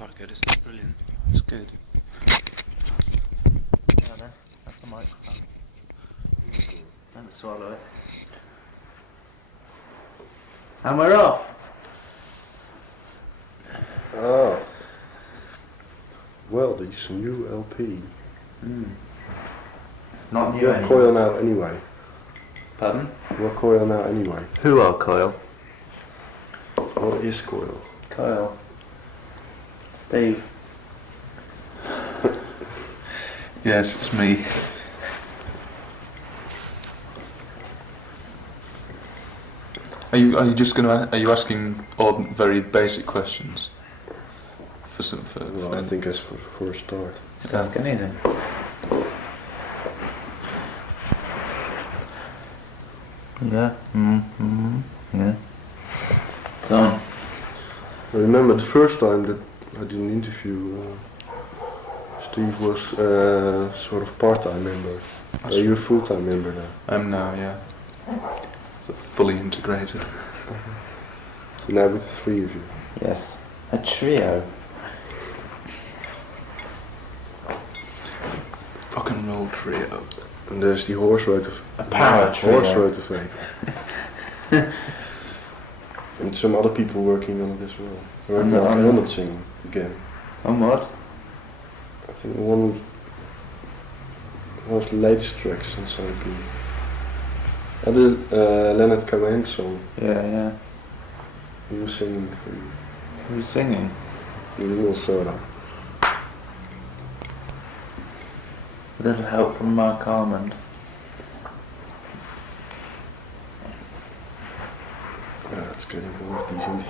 quite good, isn't it? Brilliant. It's good. Yeah, that's the microphone. And swallow it. And we're off! Ah. Well, there's a new LP. Not new We're anymore. Coil now anyway. Pardon? We're Coil now anyway. Who are Coil? What is Coil? Coil. Steve. Yes, it's me. Are you just gonna? Are you asking very basic questions? Well, I think that's for a start. Just ask anything. Yeah. Yeah. So. I remember the first time that I did an interview, Steve was sort of part-time member. Are you a full-time member now? I'm now, yeah. So fully integrated. So now with the three of you. Yes. A trio. Rock and roll trio. And there's the horse rotor. A power trio. Horse rotor. And some other people working on it as well. I'm not singing again. On what? I think one of the latest tracks on some EP. I did Leonard Cohen song. Yeah. He was singing for you. Who's singing? In Minnesota. A little help from Mark Almond. Yeah, let's get into one of these interviews.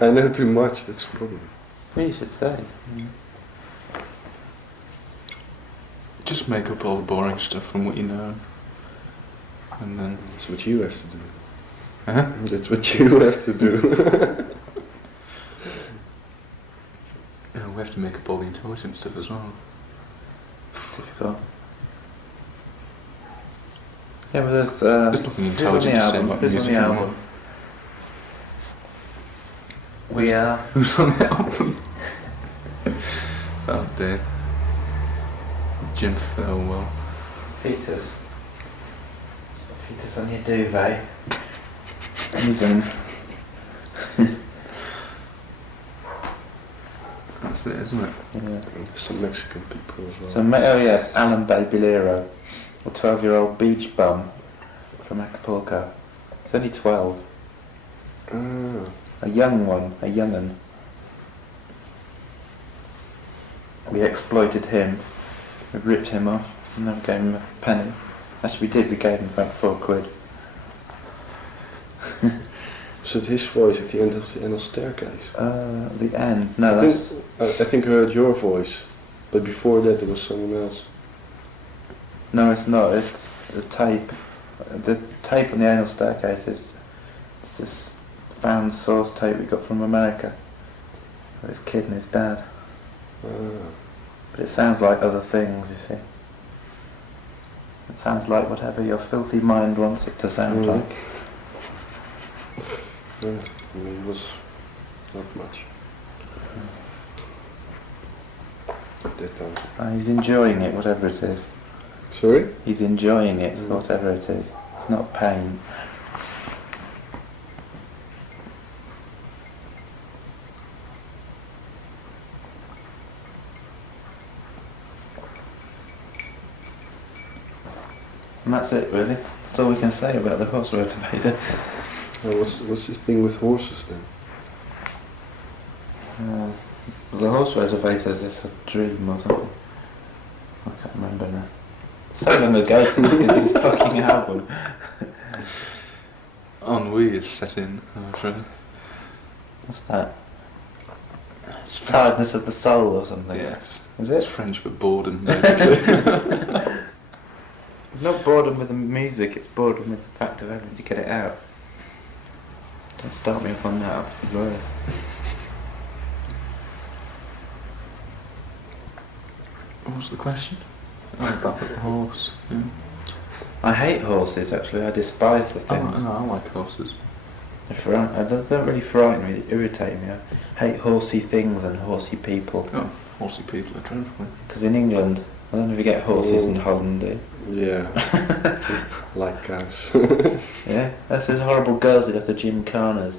I know too much, that's the problem. You should say. Just make up all the boring stuff from what you know. And then... That's what you have to do. Huh? That's what you have to do. Yeah, we have to make up all the intelligent stuff as well. Difficult. Yeah, but There's nothing intelligent to say about Who's music. on the album? We are. Who's on the album? Oh dear. Jim Thirlwell. Fetus. Fetus on your duvet. He's in. That's it, isn't it? Yeah. There's some Mexican people as well. So, Alan Babilero, a 12-year-old beach bum from Acapulco. He's only 12. A young one, a young'un. We exploited him. We ripped him off and never gave him a penny. Actually, we did. We gave him about £4. Was it his voice at the end of the Enel staircase? The end. No, that's... I think I heard your voice, but before that there was someone else. No, it's not. It's the tape. The tape on the anal staircase is this found source tape we got from America. With his kid and his dad. But it sounds like other things, you see. It sounds like whatever your filthy mind wants it to sound like. Yeah, I mean, it was not much. At that time. He's enjoying it, whatever it is. Sorry? He's enjoying it, whatever it is. It's not pain. And that's it, really. That's all we can say about the horse motivator. What's the thing with horses then? The horse motivator is just a dream or something. I can't remember now. So long ago since we did this fucking album. Ennui is set in, I'm afraid. What's that? It's tiredness of the soul or something. Yes. Is It's it? French for boredom, basically. Not boredom with the music, it's boredom with the fact of having to get it out. Don't start me off on that, I'll be glorious. What was the question? Oh, about the horse. Yeah. I hate horses actually, I despise the things. I like horses. They don't really frighten me, they irritate me. I hate horsey things and horsey people. Oh, horsey people are dreadful. Because in England, I don't know if you get horses in Holland, do you? Yeah. Like cows. Yeah, that's those horrible girls that have the gymkhanas.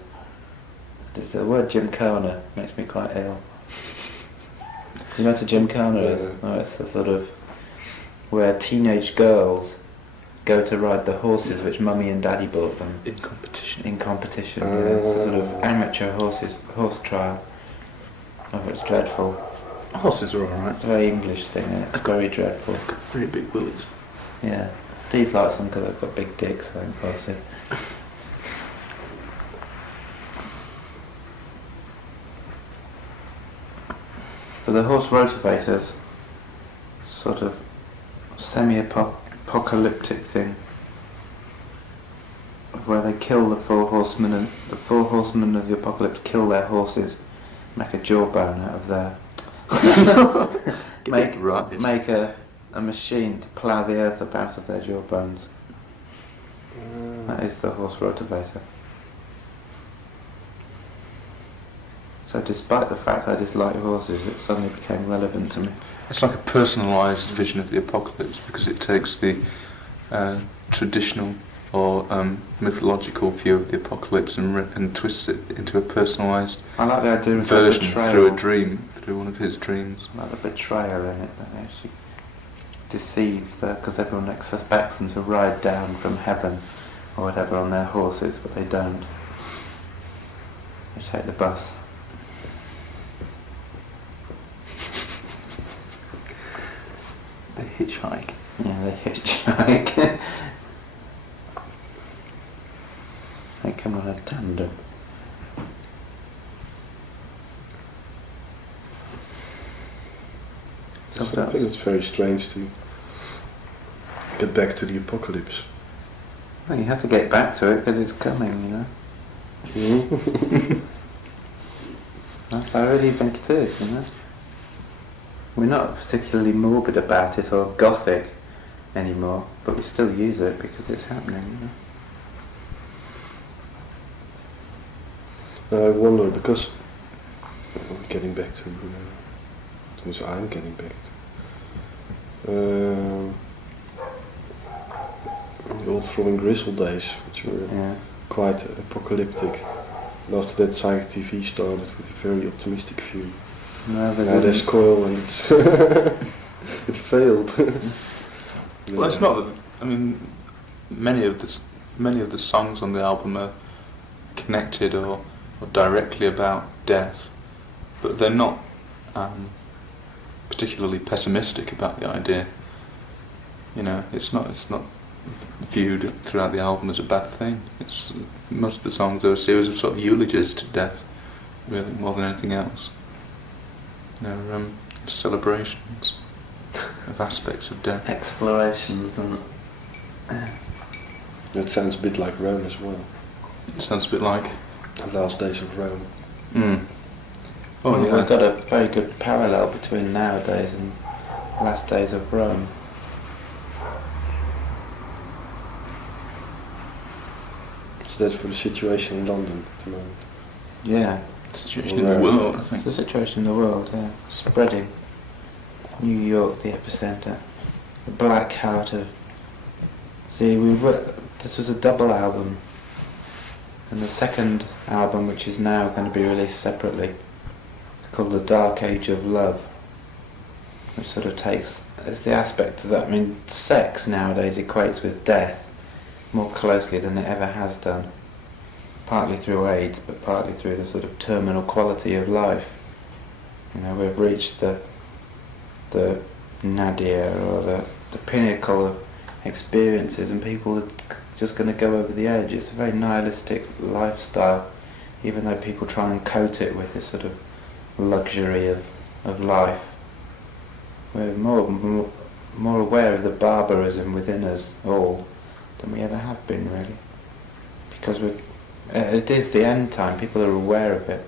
The word gymkhana makes me quite ill. You know what a gymkhana is? Yeah. Oh, it's the sort of where teenage girls go to ride the horses which mummy and daddy bought them. In competition. In competition, yeah. It's a sort of amateur horse trial. Oh, it's dreadful. Horses are alright. It's a very English thing, and it's very dreadful. Very big willies. Yeah. Steve likes them because they've got big dicks, I think, horses. But the horse rotivators, sort of semi-apocalyptic thing, where they kill the four horsemen, and the four horsemen of the apocalypse kill their horses, make a jawbone out of their... make a machine to plough the earth up out of their jawbones. That is the horse rotavator. So despite the fact I dislike horses, it suddenly became relevant to me. It's like a personalised vision of the apocalypse because it takes the traditional or mythological view of the apocalypse and twists it into a personalised I like the idea of the version betrayal. through a dream, through one of his dreams. I like the betrayal in it, that they actually deceive because everyone expects them to ride down from heaven or whatever on their horses, but they don't. They take the bus. They hitchhike. Yeah, they hitchhike. They come on a tandem. So I think it's very strange to get back to the apocalypse. Well, you have to get back to it because it's coming, you know. I really think it is, you know. We're not particularly morbid about it or gothic anymore, but we still use it because it's happening, you know. I wonder because getting back to so I'm getting back to the old Throwing Gristle days, which were quite apocalyptic. And after that, Psychic TV started with a very optimistic view. No, Now there's Coil and it's it failed. Well, it's not that. I mean, many of the songs on the album are connected or directly about death, but they're not particularly pessimistic about the idea. You know, it's not viewed throughout the album as a bad thing. It's most of the songs are a series of sort of eulogies to death, really, more than anything else. They're celebrations of aspects of death. Explorations and... That sounds a bit like Rome as well. It sounds a bit like... The last days of Rome. Oh, well, yeah. we've got a very good parallel between nowadays and last days of Rome. So that's for the situation in London at the moment. Yeah. The situation in the world, I think. The situation in the world, yeah. Spreading. New York, the epicenter. The black heart of... See, this was a double album. And the second album, which is now going to be released separately, is called The Dark Age of Love, which sort of takes as the aspect of that. I mean, sex nowadays equates with death more closely than it ever has done, partly through AIDS, but partly through the sort of terminal quality of life. You know, we've reached the nadir or the pinnacle of experiences, and people are just going to go over the edge. It's a very nihilistic lifestyle, even though people try and coat it with this sort of luxury of life. We're more aware of the barbarism within us all than we ever have been, really, because it is the end time. People are aware of it,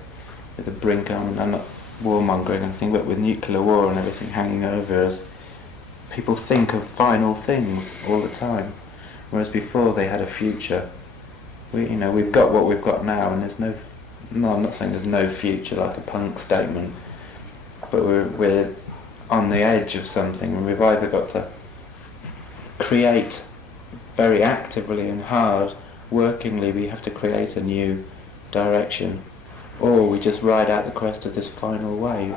with the brink on, and not warmongering and everything, but with nuclear war and everything hanging over us, people think of final things all the time, whereas before they had a future. we've got what we've got now, and there's no. I'm not saying there's no future, like a punk statement, but we're on the edge of something, and we've either got to create very actively and hard, workingly. We have to create a new direction, or we just ride out the crest of this final wave.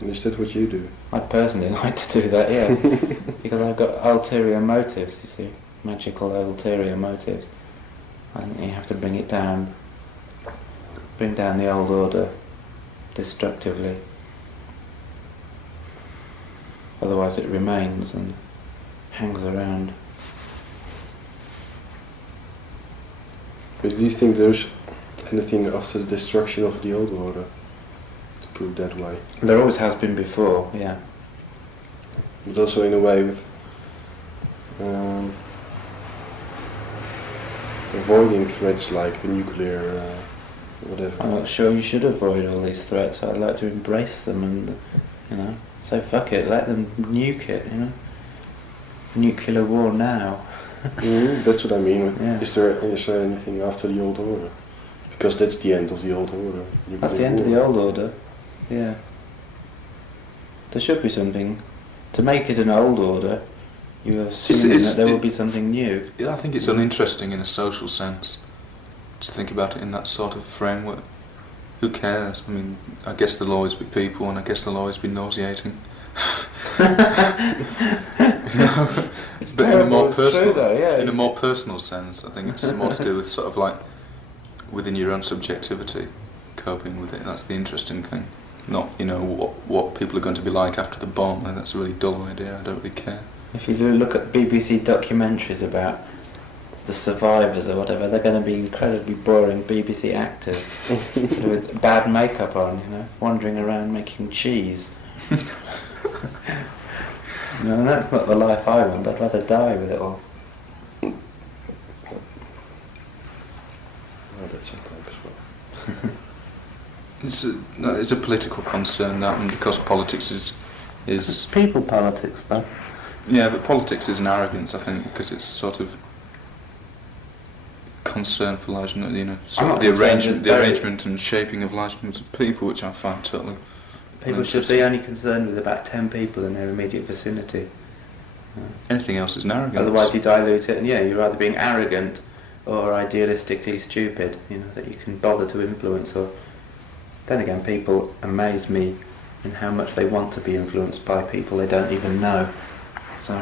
Is that what you do? I personally like to do that, yes, because I've got ulterior motives, you see, magical ulterior motives. I think you have to bring down the old order destructively. Otherwise it remains and hangs around. But do you think there's anything after the destruction of the old order, to put it that way? There always has been before, yeah. But also in a way with avoiding threats like nuclear, whatever. I'm not sure you should avoid all these threats. I'd like to embrace them and, say fuck it, let them nuke it, Nuclear war now. That's what I mean. Yeah. Is there anything after the old order? Because that's the end of the old order. That's the end of the old order, yeah. There should be something. To make it an old order, you assume that there will be something new. Yeah, I think it's uninteresting in a social sense to think about it in that sort of framework. Who cares? I mean, I guess there'll always be people, and I guess there'll always be nauseating. It's but terrible, in a more it's personal, true though, yeah. in a more personal sense, I think it's more to do with sort of like within your own subjectivity, coping with it. That's the interesting thing. Not what people are going to be like after the bomb. I think that's a really dull idea. I don't really care. If you do look at BBC documentaries about the survivors or whatever, they're going to be incredibly boring BBC actors with bad makeup on, wandering around making cheese. And that's not the life I want. I'd rather die with it all. Oh, that's sometimes as well. It's a political concern, that, and because politics is It's people politics, though. yeah, but politics is an arrogance, I think, because it's sort of concern for large, sort of the arrangement and shaping of large numbers of people, which I find totally. People should be only concerned with about 10 people in their immediate vicinity. Anything else is an arrogance. Otherwise you dilute it, and you're either being arrogant or idealistically stupid, that you can bother to influence. Or then again, people amaze me in how much they want to be influenced by people they don't even know. So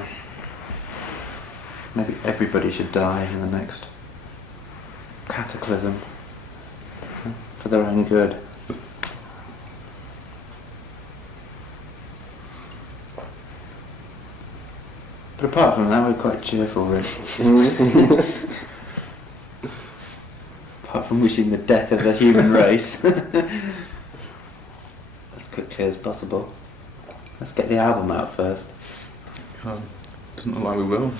maybe everybody should die in the next cataclysm for their own good. But apart from that, we're quite cheerful, really. Apart from wishing the death of the human race. As quickly as possible. Let's get the album out first. Doesn't look like we will.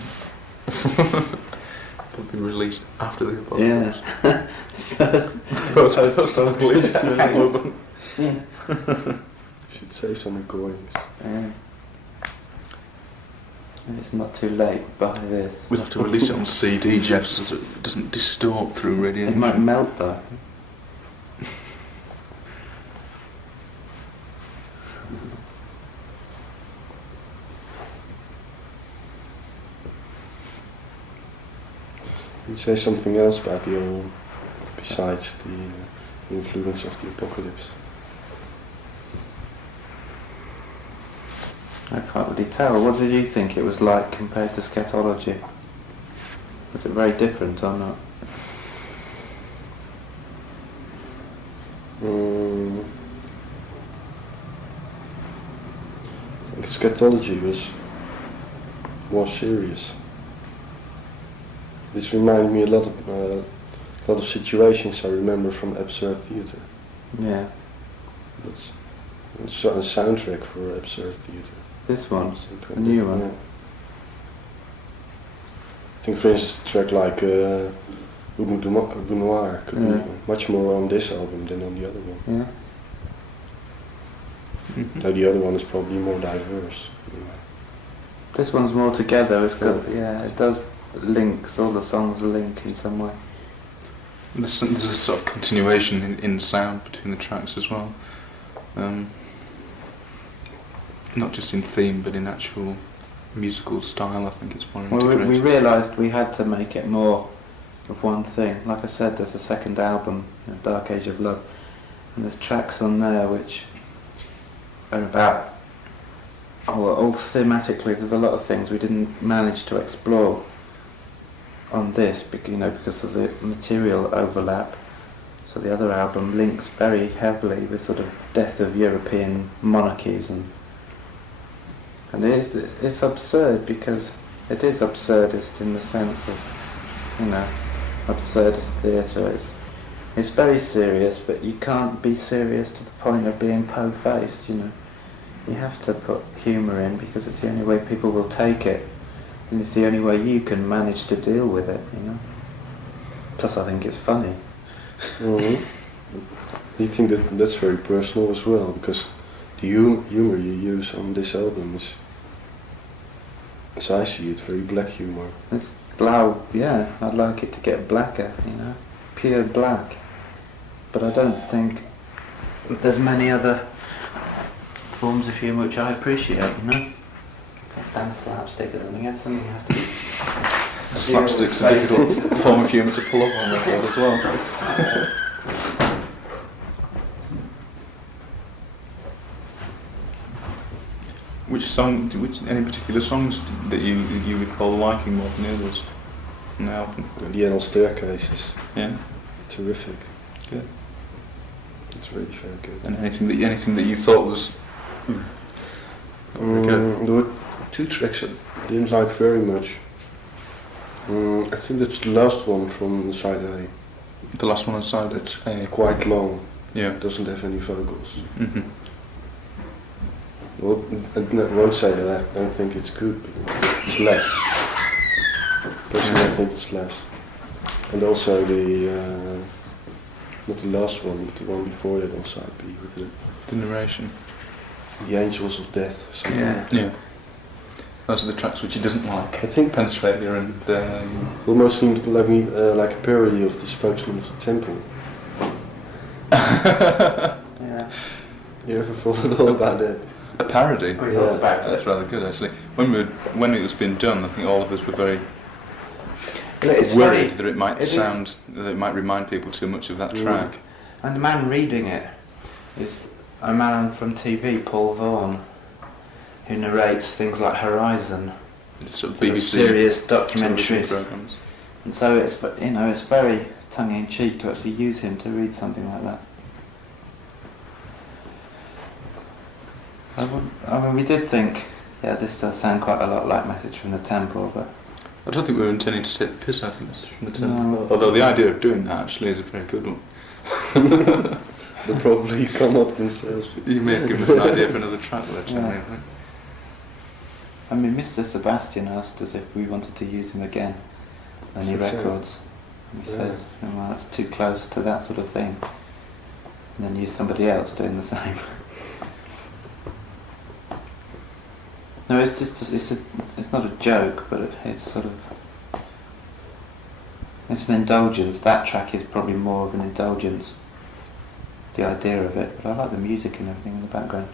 It'll be released after the apocalypse. Yeah. First release an album. Should save some recordings. Yeah. It's not too late, buy this. We'll have to release it on CD, Jeff, so it doesn't distort through radio. It might melt though. You say something else about the old, besides the influence of the apocalypse. I can't really tell. What did you think it was like compared to scatology? Was it very different or not? I think scatology was more serious. This reminded me a lot of situations I remember from absurd theatre. Yeah. That's a soundtrack for absurd theatre. This one, the new one. Yeah. I think, for instance, a track like Noir could be much more on this album than on the other one. Yeah. Now the other one is probably more diverse. This one's more together. It's got, it does links, all the songs link in some way. There's a sort of continuation in sound between the tracks as well. Not just in theme, but in actual musical style. I think it's more integrated. Well, we realised we had to make it more of one thing. Like I said, there's a second album, Dark Age of Love, and there's tracks on there which are about, all thematically, there's a lot of things we didn't manage to explore on this, because of the material overlap. So the other album links very heavily with sort of death of European monarchies, and it's absurd because it is absurdist in the sense of, absurdist theatre. It's very serious, but you can't be serious to the point of being po-faced, You have to put humour in because it's the only way people will take it, and it's the only way you can manage to deal with it, Plus I think it's funny. Mm-hmm. You think that's very personal as well, because the humour you use on this album is, as I see it, very black humour. It's loud, yeah, I'd like it to get blacker, pure black. But I don't think there's many other forms of humour which I appreciate, Can't stand slapstick or something, something has to be... Slapstick's a difficult form of humour to pull up on record as well. Any particular songs that you recall liking more than the others in the album? The Yellow Staircases. Yeah. Terrific. Good. It's really very good. And anything that you thought was very good? There were two tracks I didn't like very much. I think that's the last one from side A. The last one on side A? It's quite long. Yeah. It doesn't have any vocals. Mm-hmm. Well, I won't say that. I don't think it's good, but it's less. Personally, I think it's less. And also not the last one, but the one before that on side B with the narration. The Angels of Death. Yeah. Those are the tracks which he doesn't like. I think Penetralia and... almost seemed like a parody of the Spokesman of the Temple. Yeah. You ever thought at all about that? A parody? Yeah. That's rather good, actually. When it was being done, I think all of us were very worried that it might that it might remind people too much of that track. And the man reading it is a man from TV, Paul Vaughan, who narrates things like Horizon, Sort of BBC serious documentaries programs. And so it's very tongue-in-cheek to actually use him to read something like that. We did think, this does sound quite a lot like Message from the Temple, but... I don't think we were intending to take the piss out of Message from the Temple. No. Although the idea of doing that actually is a very good one. They'll probably come up themselves. You may have given us an idea for another track later. Yeah. I mean, Mr. Sebastian asked us if we wanted to use him again on any records. And we said, well, that's too close to that sort of thing. And then use somebody else doing the same. No, it's not a joke, but it's sort of... It's an indulgence. That track is probably more of an indulgence. The idea of it, but I like the music and everything in the background.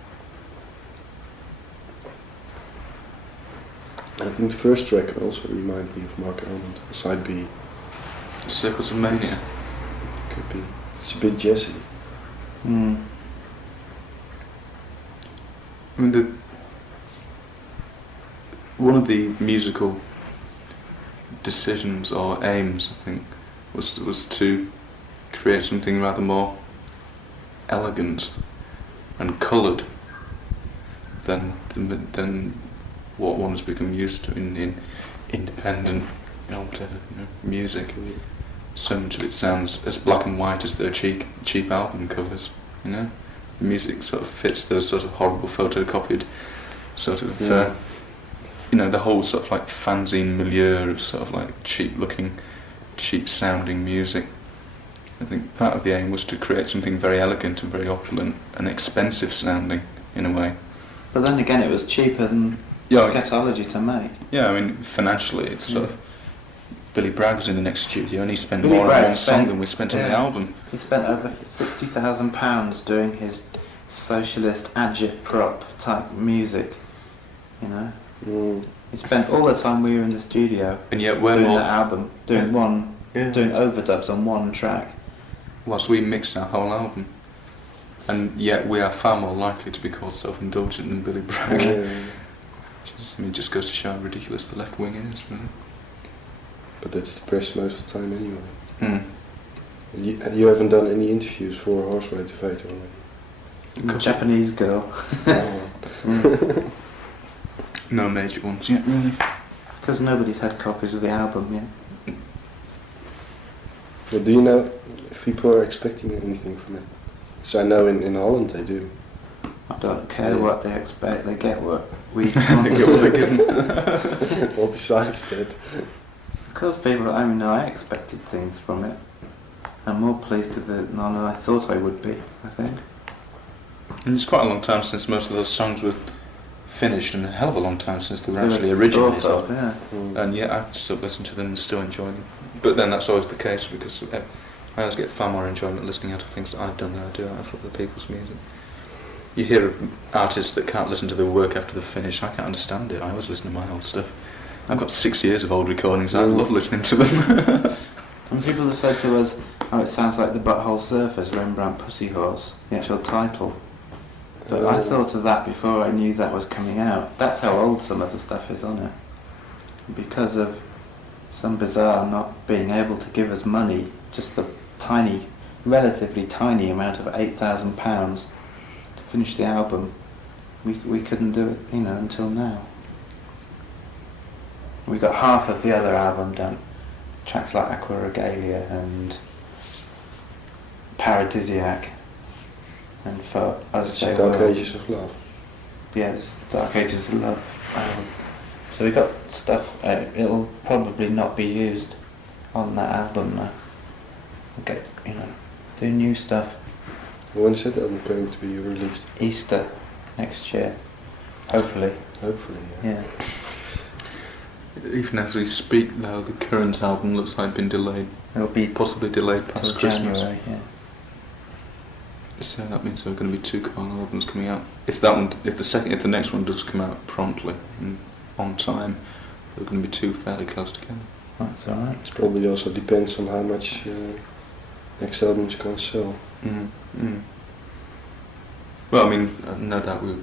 I think the first track also reminds me of Mark Almond, side B. Circles of Mania. Could be. It's a bit jazzy. I mean, one of the musical decisions or aims, I think, was to create something rather more elegant and coloured than what one has become used to in independent, music. So much of it sounds as black and white as their cheap album covers. The music sort of fits those sort of horrible photocopied sort of. The whole sort of like fanzine milieu of sort of like cheap-looking, cheap-sounding music. I think part of the aim was to create something very elegant and very opulent and expensive-sounding, in a way. But then again, it was cheaper than Scatology to make. Yeah, I mean, financially, it's sort of Billy Bragg was in the next studio and he spent Billy more on Bragg one song spent- than we spent on yeah. the album. He spent over £60,000 doing his socialist agitprop type music, you know. Mm. He spent all the time we were in the studio And yet we're doing more, that album, doing doing overdubs on one track. whilst we mixed our whole album, and yet we are far more likely to be called self-indulgent than Billy Bragg. Just goes to show how ridiculous the left wing is, really. But that's depressed most of the time anyway. Hmm. You haven't done any interviews for Horse Motivator already? The Japanese girl. Oh. No major ones yet, really. Because nobody's had copies of the album yet. Well, do you know if people are expecting anything from it? Because I know in Holland they do. I don't care what they expect, they get what we They get what they're given. Well, besides that. Because people, I mean, I expected things from it. I'm more pleased with it than I thought I would be, I think. And it's quite a long time since most of those songs were finished, and a hell of a long time since they were So actually it's originated. thought of, yeah. And yet I still listen to them and still enjoy them. But then that's always the case, because I always get far more enjoyment listening out to things that I've done than I do out of other people's music. You hear of artists that can't listen to their work after they're finished. I can't understand it. I always listen to my old stuff. I've got 6 years of old recordings. I love listening to them. And people have said to us, oh, it sounds like the Butthole Surfers, Rembrandt Pussy Horse, the actual title. But I thought of that before I knew that was coming out. That's how old some of the stuff is on it. Because of some bizarre not being able to give us money, just the tiny, relatively tiny amount of £8,000 to finish the album, we couldn't do it, until now. We got half of the other album done. Tracks like Aqua Regalia and Paradisiac. And for us, they Dark were, Ages of Love. yes, Dark Ages of Love album. So we got stuff, it'll probably not be used on that album now. We'll get, do new stuff. When is that album going to be released? Easter next year, hopefully. Hopefully, yeah. Yeah. Even as we speak, though, the current album looks like it's been delayed, It'll be possibly delayed past till Christmas. January, yeah. So that means there are going to be 2 Coil albums coming out. If the next one does come out promptly and on time, there are going to be 2 fairly close together. That's alright. It probably also depends on how much next album is going to sell. Well, I mean, no doubt the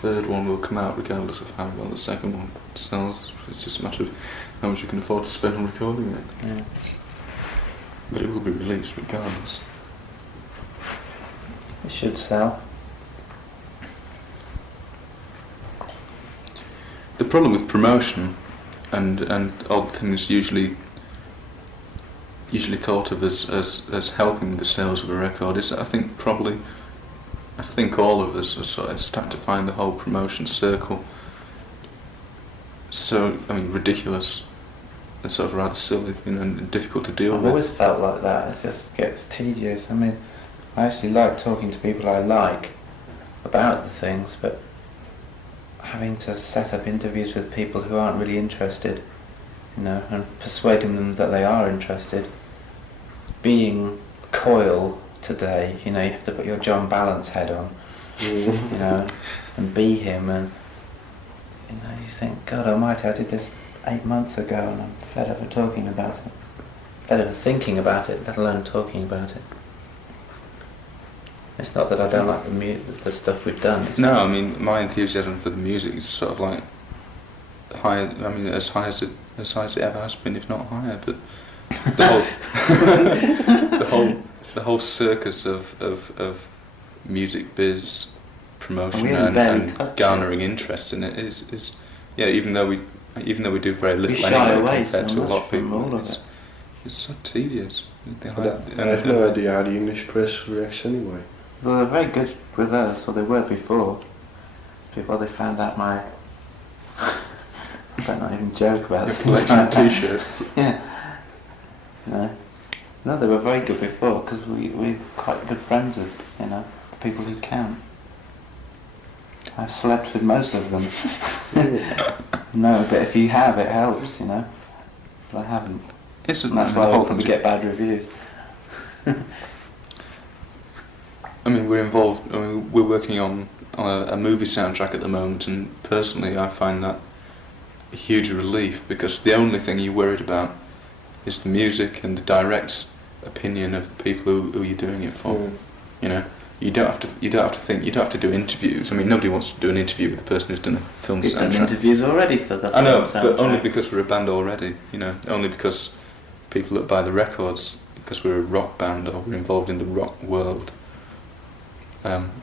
third one will come out regardless of how well the second one sells. It's just a matter of how much you can afford to spend on recording it. Yeah. But it will be released regardless. It should sell. The problem with promotion and odd things usually thought of as helping the sales of a record is that I think all of us are sort of starting to find the whole promotion circle ridiculous and sort of rather silly, and difficult to deal I've with. always felt like that. It just gets tedious. I mean, I actually like talking to people I like about the things, but having to set up interviews with people who aren't really interested, and persuading them that they are interested. Being Coil today, you have to put your John Balance head on, and be him, and you think, God Almighty, I did this 8 months ago, and I'm fed up of talking about it, fed up of thinking about it, let alone talking about it. It's not that I don't like the stuff we've done. No, I mean, my enthusiasm for the music is sort of like high. I mean, as high as it ever has been, if not higher. But the whole circus of music biz promotion and garnering interest in it is even though we do very little anyway compared to a lot of people, it's so tedious. I have no idea how the English press reacts anyway. Well, they're very good with us, or they were before they found out my... I better not even joke about it. Collection of t-shirts. Yeah. No, they were very good before, because we're quite good friends with, the people who count. I've slept with most of them. No, but if you have, it helps, but I haven't. It's And that's why we get bad reviews. I mean, we're involved. I mean, we're working on a movie soundtrack at the moment, and personally, I find that a huge relief because the only thing you're worried about is the music and the direct opinion of the people who you're doing it for. Yeah. You know, you don't have to think. You don't have to do interviews. I mean, nobody wants to do an interview with the person who's done a film We've done soundtrack. interviews already for the I know, film but only soundtrack. because we're a band already. You know, only because people that buy the records, because we're a rock band or we're involved in the rock world,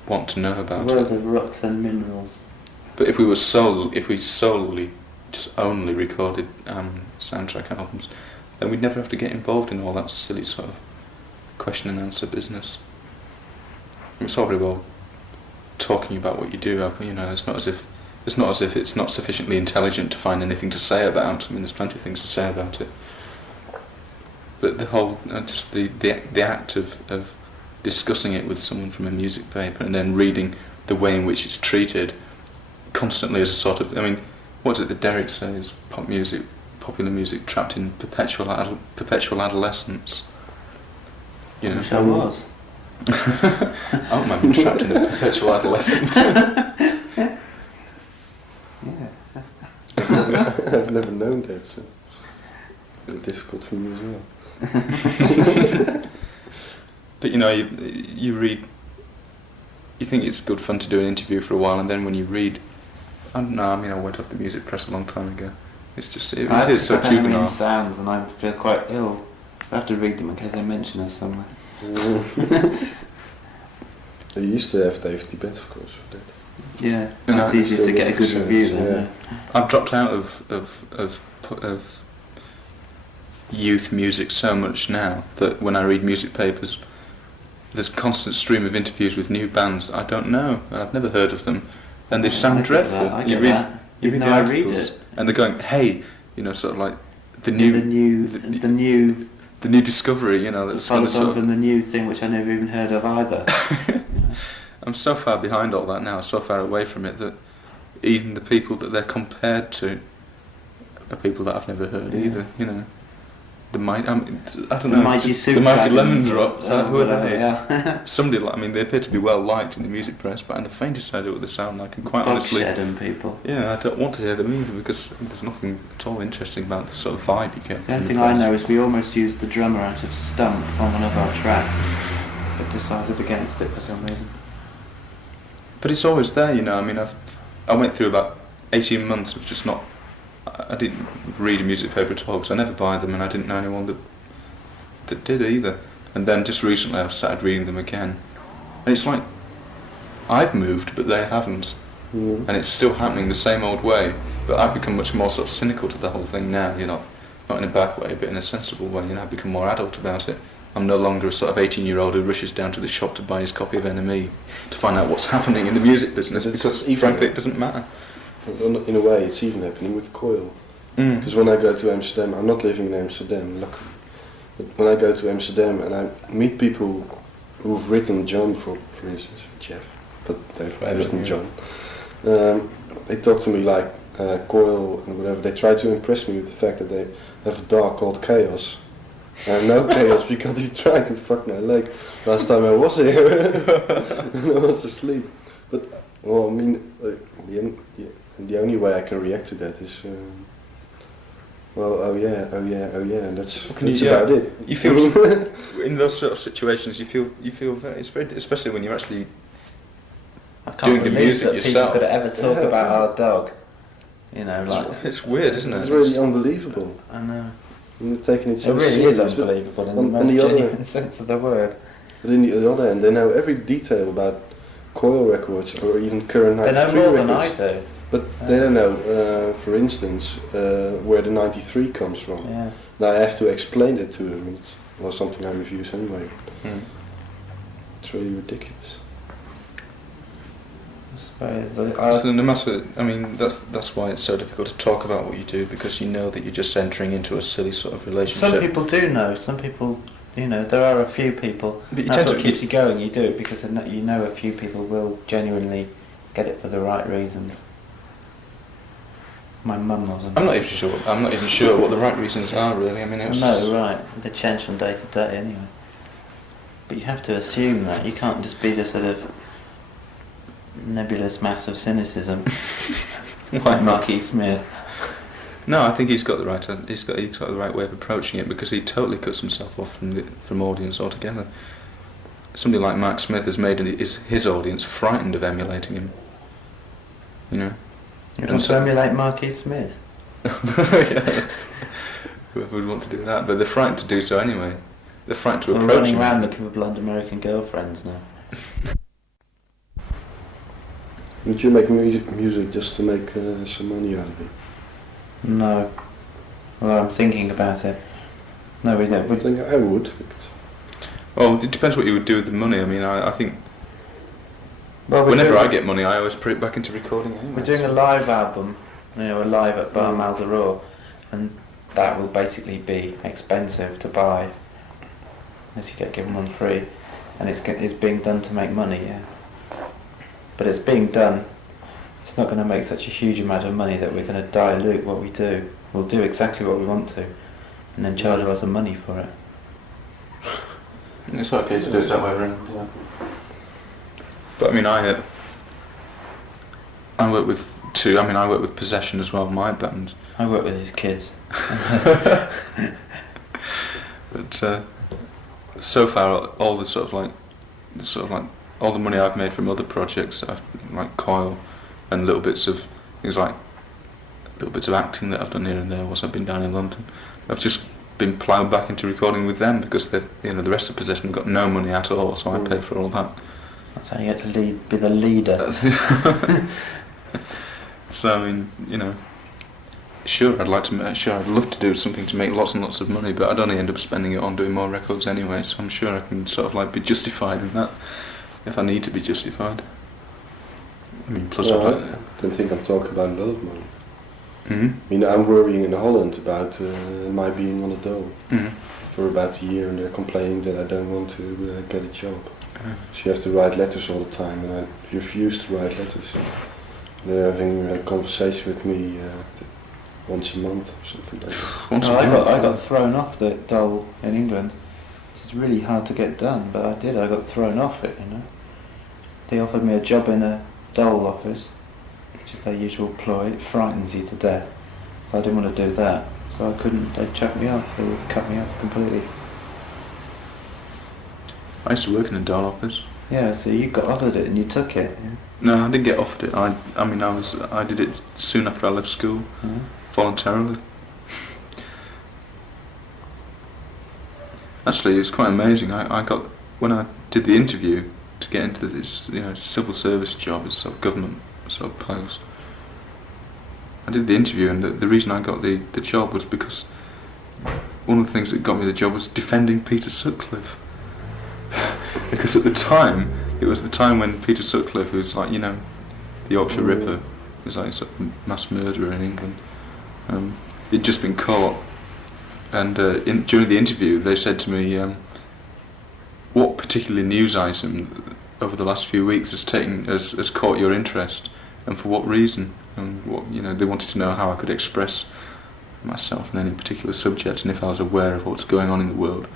want to know about World it. of rocks and minerals. But if we solely just only recorded soundtrack albums, then we'd never have to get involved in all that silly sort of question and answer business. It's all very well talking about what you do. You know, it's not as if it's not sufficiently intelligent to find anything to say about. I mean, there's plenty of things to say about it. But the whole, just the act of discussing it with someone from a music paper and then reading the way in which it's treated constantly as a sort of, I mean, what is it that Derek says? Popular music trapped in perpetual adolescence. You know. Which I was. I don't mind being trapped in a perpetual adolescence. Yeah. I've never known that, so it's really difficult for me as well. But you know, you read, you think it's good fun to do an interview for a while, and then when you read, I don't know, I mean, I went off the music press a long time ago. It's just, it is so juvenile. sounds and I feel quite ill. I have to read them in case they mention us somewhere. They used to have Dave Tibet, of course, for that. Yeah, And it's easier to get a good review then. I've dropped out of youth music so much now that when I read music papers, there's a constant stream of interviews with new bands I don't know. I've never heard of them, and they sound dreadful. You read the articles, and they're going, "Hey, you know, sort of like the the new discovery." You know, that's kind of sort of. the new thing which I never even heard of either. I'm so far behind all that now, so far away from it that even the people that they're compared to are people that I've never heard either. You know, I don't know. The Mighty Lemon Drops. Who are they? Yeah. Somebody like, I mean, they appear to be well liked in the music press, but in the faintest idea what they sound like, and quite honestly, Bogshed people. yeah, I don't want to hear them either because there's nothing at all interesting about the sort of vibe you get. The only thing I know is we almost used the drummer out of Stump on one of our tracks, but decided against it for some reason. But it's always there, you know. I mean, I went through about 18 months of just not. I didn't read a music paper at all because I never buy them, and I didn't know anyone that did either. And then just recently I've started reading them again, and it's like I've moved, but they haven't, and it's still happening the same old way. But I've become much more sort of cynical to the whole thing now. You know, not in a bad way, but in a sensible way. You know, I've become more adult about it. I'm no longer a sort of 18-year-old who rushes down to the shop to buy his copy of NME to find out what's happening in the music business, because frankly it doesn't matter. In a way, it's even happening with Coil. Because when I go to Amsterdam, I'm not living in Amsterdam, luckily. But when I go to Amsterdam and I meet people who've written John, for instance, Jeff, but they've written John, they talk to me like Coil and whatever. They try to impress me with the fact that they have a dog called Chaos. And no Chaos because he tried to fuck my leg last time I was here and I was asleep. But, well, I mean, the only way I can react to that is, well, oh yeah, and that's about it. You feel in those sort of situations, you feel very. It's very, especially when you're actually doing the music that yourself. People could ever talk about our dog. You know, like it's weird, isn't it? It's really unbelievable. I know. And they're taking it so It really serious. is unbelievable in the On most the other- genuine sense of the word. But on the other hand, they know every detail about Coil records or even current They 93 know more records. than I do. But they don't know, for instance, where the 93 comes from. Yeah. Now I have to explain it to them. It's something I refuse anyway. It's really ridiculous. So no matter, I mean, that's why it's so difficult to talk about what you do, because you know that you're just entering into a silly sort of relationship. Some people do know. Some people, you know, there are a few people. But you That's tend what to keeps you going. You do it because you know a few people will genuinely get it for the right reasons. My mum wasn't. I'm not even sure what the right reasons are, really. I mean, it's just... right. They change from day to day anyway. But you have to assume that. You can't just be this sort of nebulous mass of cynicism like Marquis Smith. No, I think he's got the right. He's got the right way of approaching it, because he totally cuts himself off from audience altogether. Somebody like Mark Smith has made his audience frightened of emulating him. You know. You want to emulate Marquis Smith? Yeah. Whoever would want to do that, but they're frightened to do so anyway. They're frightened to We're approach running him. around looking for blonde American girlfriends now. Would you make music just to make some money out of it? No. Although I'm thinking about it. No, we don't. I think I would. Well, it depends what you would do with the money. I mean, I think Well, whenever I get money, I always put it back into recording anyway. We're doing a live album, a live at Bar Maldoror, and that will basically be expensive to buy, unless you get given one free, and it's being done to make money, yeah. But it's being done. It's not going to make such a huge amount of money that we're going to dilute what we do. We'll do exactly what we want to, and then charge a lot of money for it. It's okay to do it that way around, yeah. But I mean, I work with two. I mean, I work with Possession as well, my band. I work with his kids. But so far, all the sort of like all the money I've made from other projects, like Coil, and little bits of things like little bits of acting that I've done here and there whilst I've been down in London, I've just been ploughed back into recording with them, because the rest of Possession have got no money at all, so I pay for all that. That's how you get to be the leader. So I mean, sure, I'd love to do something to make lots and lots of money, but I'd only end up spending it on doing more records anyway. So I'm sure I can sort of like be justified in that, if I need to be justified. I mean, plus Well, I'd like... I don't think I'm talking about a lot of money. Mm-hmm. I mean, I'm worrying in Holland about my being on a dole Mm-hmm. for about a year, and they're complaining that I don't want to get a job. So you have to write letters all the time, and I refuse to write letters. They're having a conversation with me once a month or something like that. I got thrown off the dole in England. It's really hard to get done, but I did. I got thrown off it, They offered me a job in a dole office, which is their usual ploy. It frightens you to death. So I didn't want to do that. So I couldn't. They chucked me off. They would cut me off completely. I used to work in a dole office. Yeah, so you got offered it and you took it. Yeah. No, I didn't get offered it. I did it soon after I left school, voluntarily. Actually, it was quite amazing. When I did the interview to get into this, civil service job, it's sort of government sort of post. I did the interview, and the reason I got the job was because one of the things that got me the job was defending Peter Sutcliffe. Because at the time, it was the time when Peter Sutcliffe, who was like, the Yorkshire Ripper, was like sort of mass murderer in England, he'd just been caught. And during the interview, they said to me, what particular news item over the last few weeks has caught your interest, and for what reason? And what they wanted to know how I could express myself in any particular subject, and if I was aware of what's going on in the world.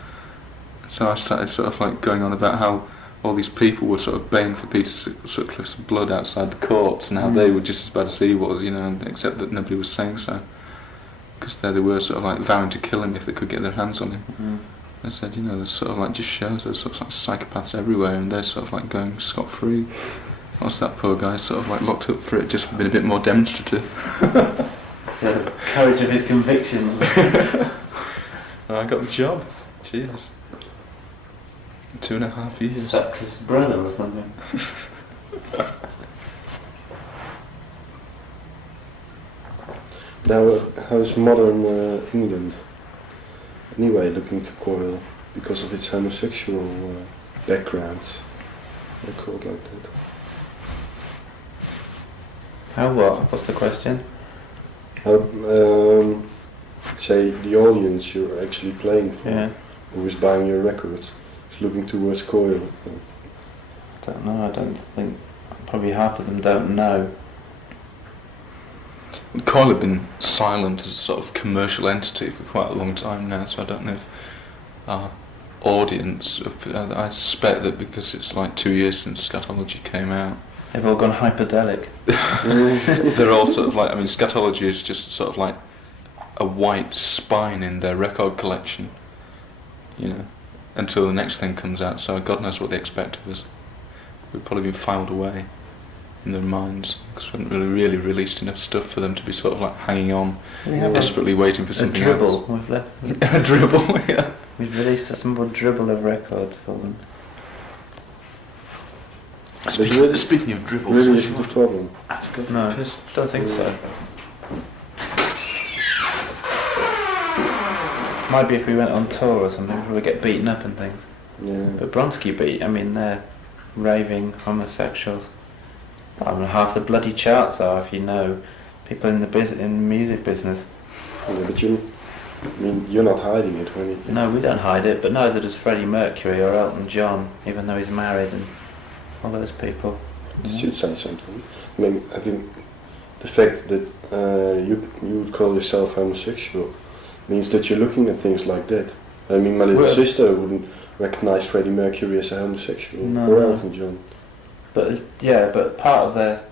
So I started sort of like going on about how all these people were sort of baying for Peter Sutcliffe's blood outside the courts, and how they were just as bad as he was, except that nobody was saying so. Because there they were sort of like vowing to kill him if they could get their hands on him. I said, there's sort of like just shows there's sort of like psychopaths everywhere, and they're sort of like going scot-free. Whilst that poor guy sort of like locked up for it just for being a bit more demonstrative. The courage of his convictions. I got the job. Cheers. 2.5 years. Sutcliffe's brother or something. Now, how's modern England anyway looking to Coil because of its homosexual backgrounds? They're called like that. How what? What's the question? Say the audience you're actually playing for, Yeah. who is buying your records, is looking towards Coil. I don't know. I don't think. Probably half of them don't know. Coil have been silent as a sort of commercial entity for quite a long time now, so I don't know if our audience, I suspect that because it's like 2 years since Scatology came out, They've all gone hyperdelic. they're all sort of like, I mean, Scatology is just sort of like a white spine in their record collection, you know, until the next thing comes out, so God knows what they expect of us. We've probably been filed away in their minds, because we haven't really released enough stuff for them to be sort of like hanging on, desperately waiting for something dribble. else. We've left. A dribble, yeah. We've released a small dribble of records for them. Speaking of dribbles, Really isn't a problem. I have to go for No, a piss. don't think so. Might be if we went on tour or something, we would get beaten up and things. Yeah. But Bronski I mean, they're raving homosexuals. I mean, half the bloody charts are, if you know, people in the music business. Yeah, but you're not hiding it or anything. No, we don't hide it, but neither does Freddie Mercury or Elton John, even though he's married and all those people. You should say something. I mean, I think the fact that you would call yourself homosexual means that you're looking at things like that. I mean, my little sister wouldn't recognize Freddie Mercury as a homosexual or Elton John. But part of their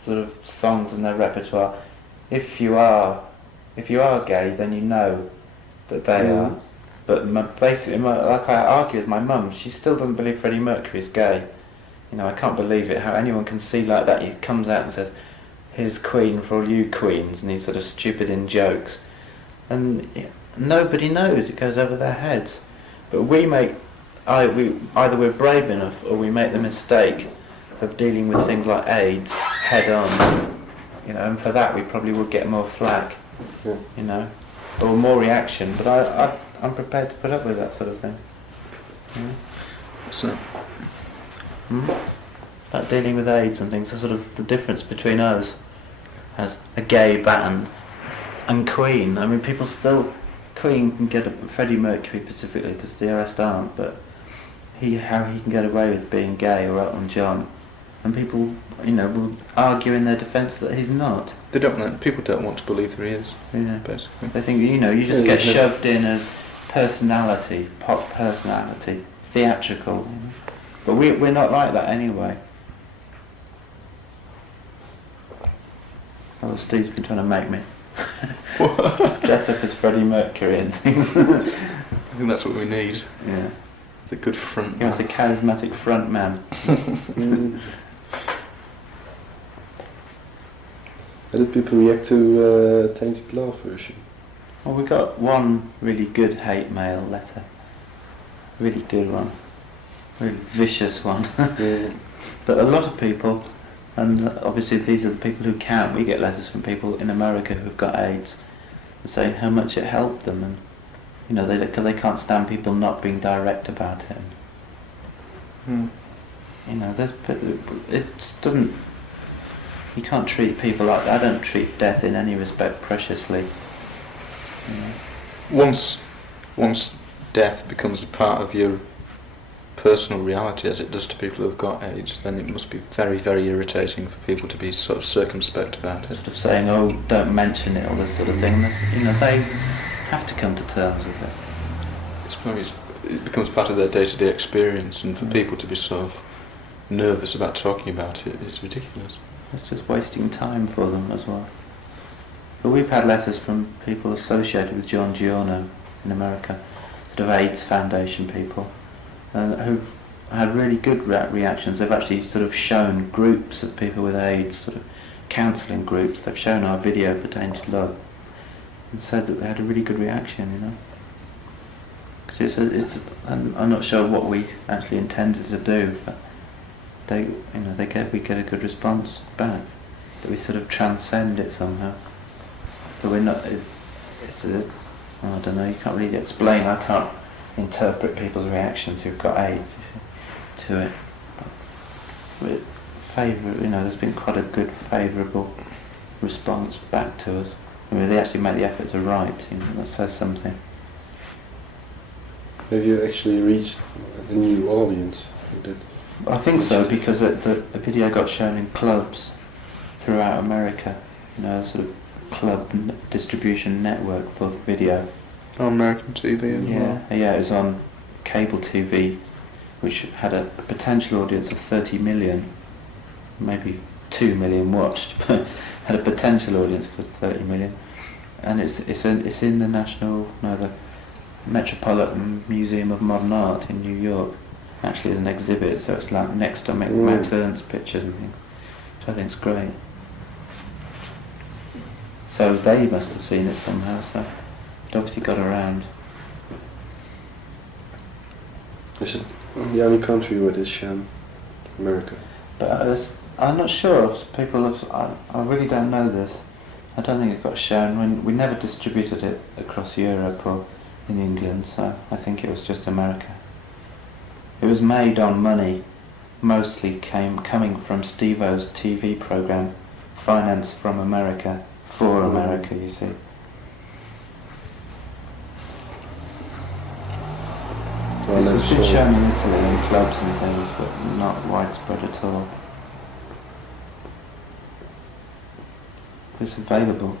sort of songs and their repertoire, if you are gay, then you know that they are. But basically, like I argue with my mum, she still doesn't believe Freddie Mercury is gay. You know, I can't believe it, how anyone can see like that. He comes out and says, "Here's Queen for all you queens," and he's sort of stupid in jokes. And nobody knows, it goes over their heads. But either we're brave enough or we make the mistake of dealing with things like AIDS head on. You know, and for that we probably would get more flack, you know, or more reaction. But I'm prepared to put up with that sort of thing. Yeah. So, Like dealing with AIDS and things, the sort of the difference between us as a gay band and Queen. I mean, people still, Queen can get Freddie Mercury specifically because the rest aren't, but how he can get away with being gay, or Elton John, and people, you know, will argue in their defence that he's not. People don't want to believe that he is. Yeah. Basically. They think, you know, you just get shoved in as personality, pop personality, theatrical. You know? But we're not like that anyway. Oh, Steve's been trying to make me dress up as Freddie Mercury and things. I think that's what we need. Yeah. It's a good front He man. wants a charismatic front man. How did people react to Tainted Love version? Well, we got one really good hate mail letter. Really good one. Really vicious one. Yeah. But a lot of people, and obviously these are the people who count, we get letters from people in America who've got AIDS saying how much it helped them, and you know, they can't stand people not being direct about it. You know, it doesn't. You can't treat people like that. I don't treat death in any respect preciously. You know? Once death becomes a part of your personal reality, as it does to people who've got AIDS, then it must be very, very irritating for people to be sort of circumspect about it. Sort of saying, "Oh, don't mention it," all this sort of thing. You know, they have to come to terms with it. It becomes part of their day-to-day experience, and for people to be sort of nervous about talking about it is ridiculous. It's just wasting time for them as well. But we've had letters from people associated with John Giorno in America, sort of AIDS Foundation people, who've had really good reactions. They've actually sort of shown groups of people with AIDS, sort of counselling groups. They've shown our video for Tainted Love and said that they had a really good reaction, you know. Because I'm not sure what we actually intended to do, but we get a good response back. That we sort of transcend it somehow. But we're not. I don't know. You can't really explain. I can't interpret people's reactions who've got AIDS, you see, to it. But there's been quite a good favourable response back to us. I mean, they actually made the effort to write. You know, that says something. Have you actually reached a new audience with that? I think so, because the video got shown in clubs throughout America. You know, sort of club distribution network for the video. On American TV as well. Yeah, it was on cable TV, which had a potential audience of 30 million, maybe 2 million watched, but had a potential audience for 30 million. And it's in the Metropolitan Museum of Modern Art in New York. Actually, as an exhibit, so it's like next to Max Ernst pictures and things, which I think is great. So they must have seen it somehow. So it obviously got around. Is it the only country where it's shown? America. But I'm not sure. I really don't know this. I don't think it got shown. We never distributed it across Europe or in England, so I think it was just America. It was made on money, mostly coming from Steve-O's TV program, financed from America, for America, you see. Well, It's been shown in Italy in clubs and things, but not widespread at all. It's available.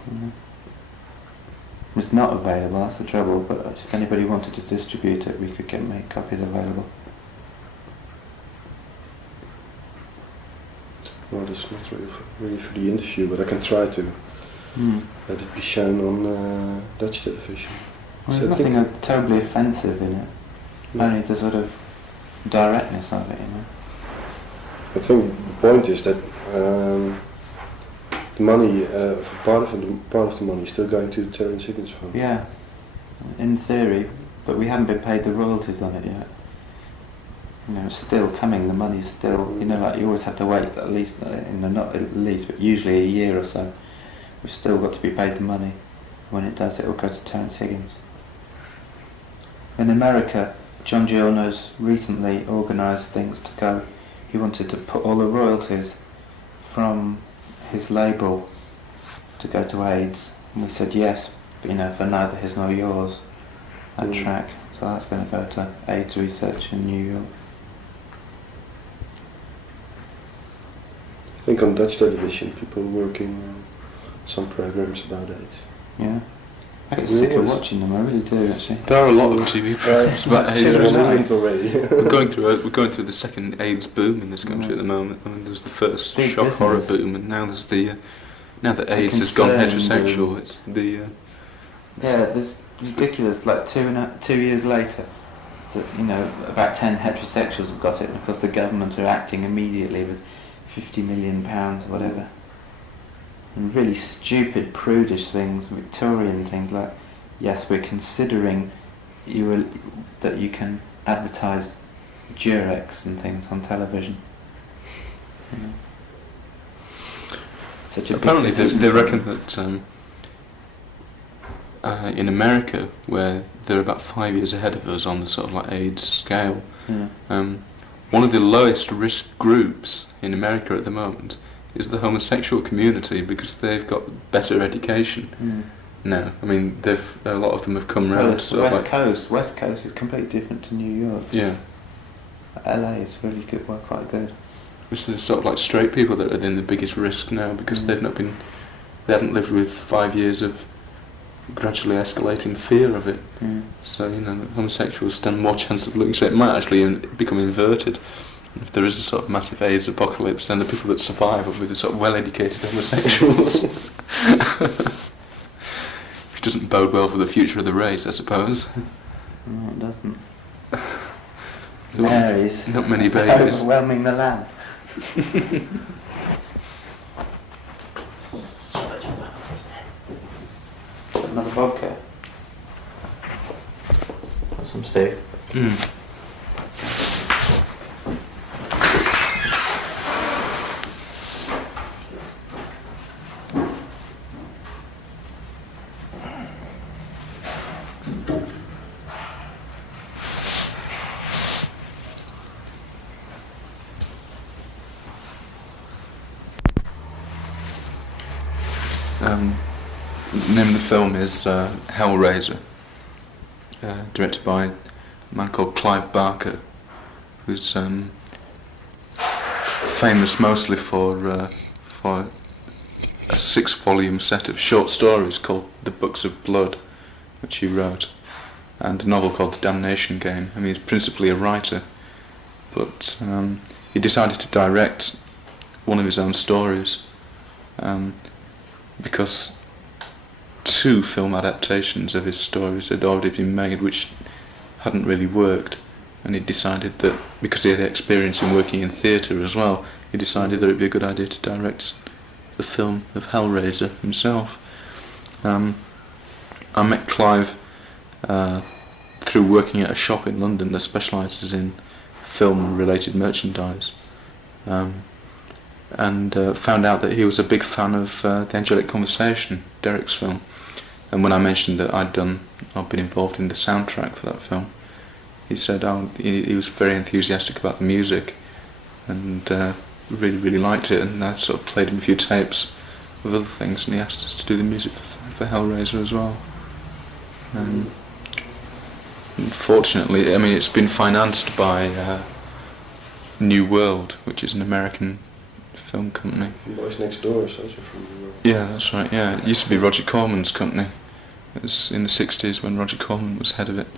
It's not available, that's the trouble, but if anybody wanted to distribute it, we could make copies available. Well, it's not really for the interview, but I can try to let it be shown on Dutch television. Well, So there's nothing terribly offensive in it, only the sort of directness of it, I think the point is that the money, part of the money is still going to the Terence Higgins Fund. Yeah, in theory, but we haven't been paid the royalties on it yet. It's still coming, the money's still, like you always have to wait at least, not at least, but usually a year or so. We've still got to be paid the money. When it does, it will go to Terence Higgins. In America, John Giorno's recently organised things to go. He wanted to put all the royalties from his label to go to AIDS, and we said yes, but for neither his nor yours, that track. So that's going to go to AIDS research in New York. I think on Dutch television people are working on some programs about AIDS. Yeah. I get sick of watching them, I really do actually. There are a lot of TV programs about AIDS. Already. We're going through the second AIDS boom in this country at the moment. I mean, there's the first Big shock business. horror boom, and now there's now that AIDS has gone concern heterosexual, boom. it's the Yeah, there's ridiculous, like 2 years later, that, about 10 heterosexuals have got it because the government are acting immediately with £50 million or whatever. And really stupid, prudish things, Victorian things like, yes, we're considering that you can advertise Durex and things on television. Such a apparently big decision. they reckon that in America, where they're about 5 years ahead of us on the sort of like AIDS scale, one of the lowest risk groups in America at the moment is the homosexual community because they've got better education. No, I mean a lot of them have come Well, round. it's the West Coast is completely different to New York. Yeah, LA is really good, quite good. it's the sort of like straight people that are in the biggest risk now because they haven't lived with 5 years of gradually escalating fear of it. So homosexuals stand more chance of losing. So it might actually become inverted. If there is a sort of massive AIDS apocalypse, then the people that survive will be the sort of well-educated homosexuals. Which doesn't bode well for the future of the race, I suppose. No, it doesn't. So Marys. not many babies. Overwhelming the land. Another vodka. That's some Steve. The name of the film is Hellraiser, directed by a man called Clive Barker, who's famous mostly for a 6-volume set of short stories called The Books of Blood, which he wrote, and a novel called The Damnation Game. I mean, he's principally a writer, but he decided to direct one of his own stories because 2 film adaptations of his stories had already been made which hadn't really worked, and he decided that, because he had experience in working in theatre as well, he decided that it would be a good idea to direct the film of Hellraiser himself. I met Clive through working at a shop in London that specialises in film-related merchandise, and found out that he was a big fan of The Angelic Conversation, Derek's film. And when I mentioned that I'd been involved in the soundtrack for that film, he said he was very enthusiastic about the music, and really liked it, and I sort of played him a few tapes of other things, and he asked us to do the music for Hellraiser as well. Unfortunately, I mean, it's been financed by New World, which is an American film company. Boys Next Door is also from New World. Yeah, that's right, yeah. It used to be Roger Corman's company. It was in the 60s when Roger Corman was head of it,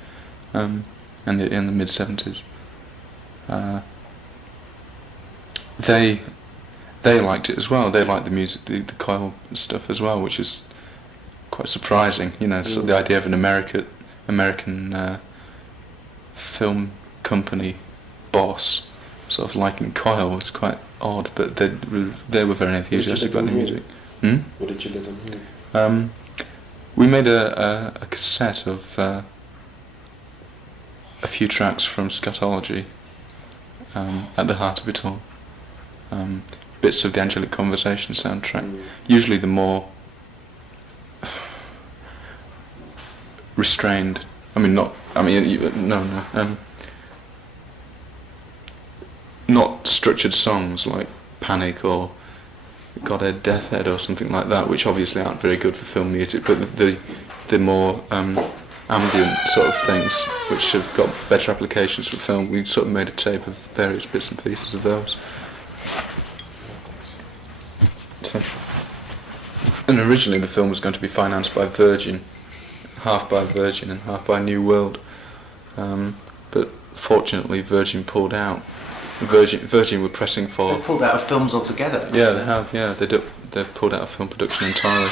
and in the mid-70s. They liked it as well. They liked the music, the Coil stuff as well, which is quite surprising. You know, so the idea of an American film company boss sort of liking Coil was quite odd, but they were very enthusiastic about the music. What did you let them hear? We made a cassette of a few tracks from Scatology, at the heart of it all. Bits of the Angelic Conversation soundtrack. Usually the more restrained. Not structured songs like Panic or Godhead, Deathhead or something like that, which obviously aren't very good for film music, but the more ambient sort of things, which have got better applications for film. We sort of made a tape of various bits and pieces of those. And originally the film was going to be financed by Virgin, half by Virgin and half by New World, but fortunately Virgin pulled out. Virgin were pressing for... They pulled out of films altogether. Yeah, they have. Yeah, they've pulled out of film production entirely.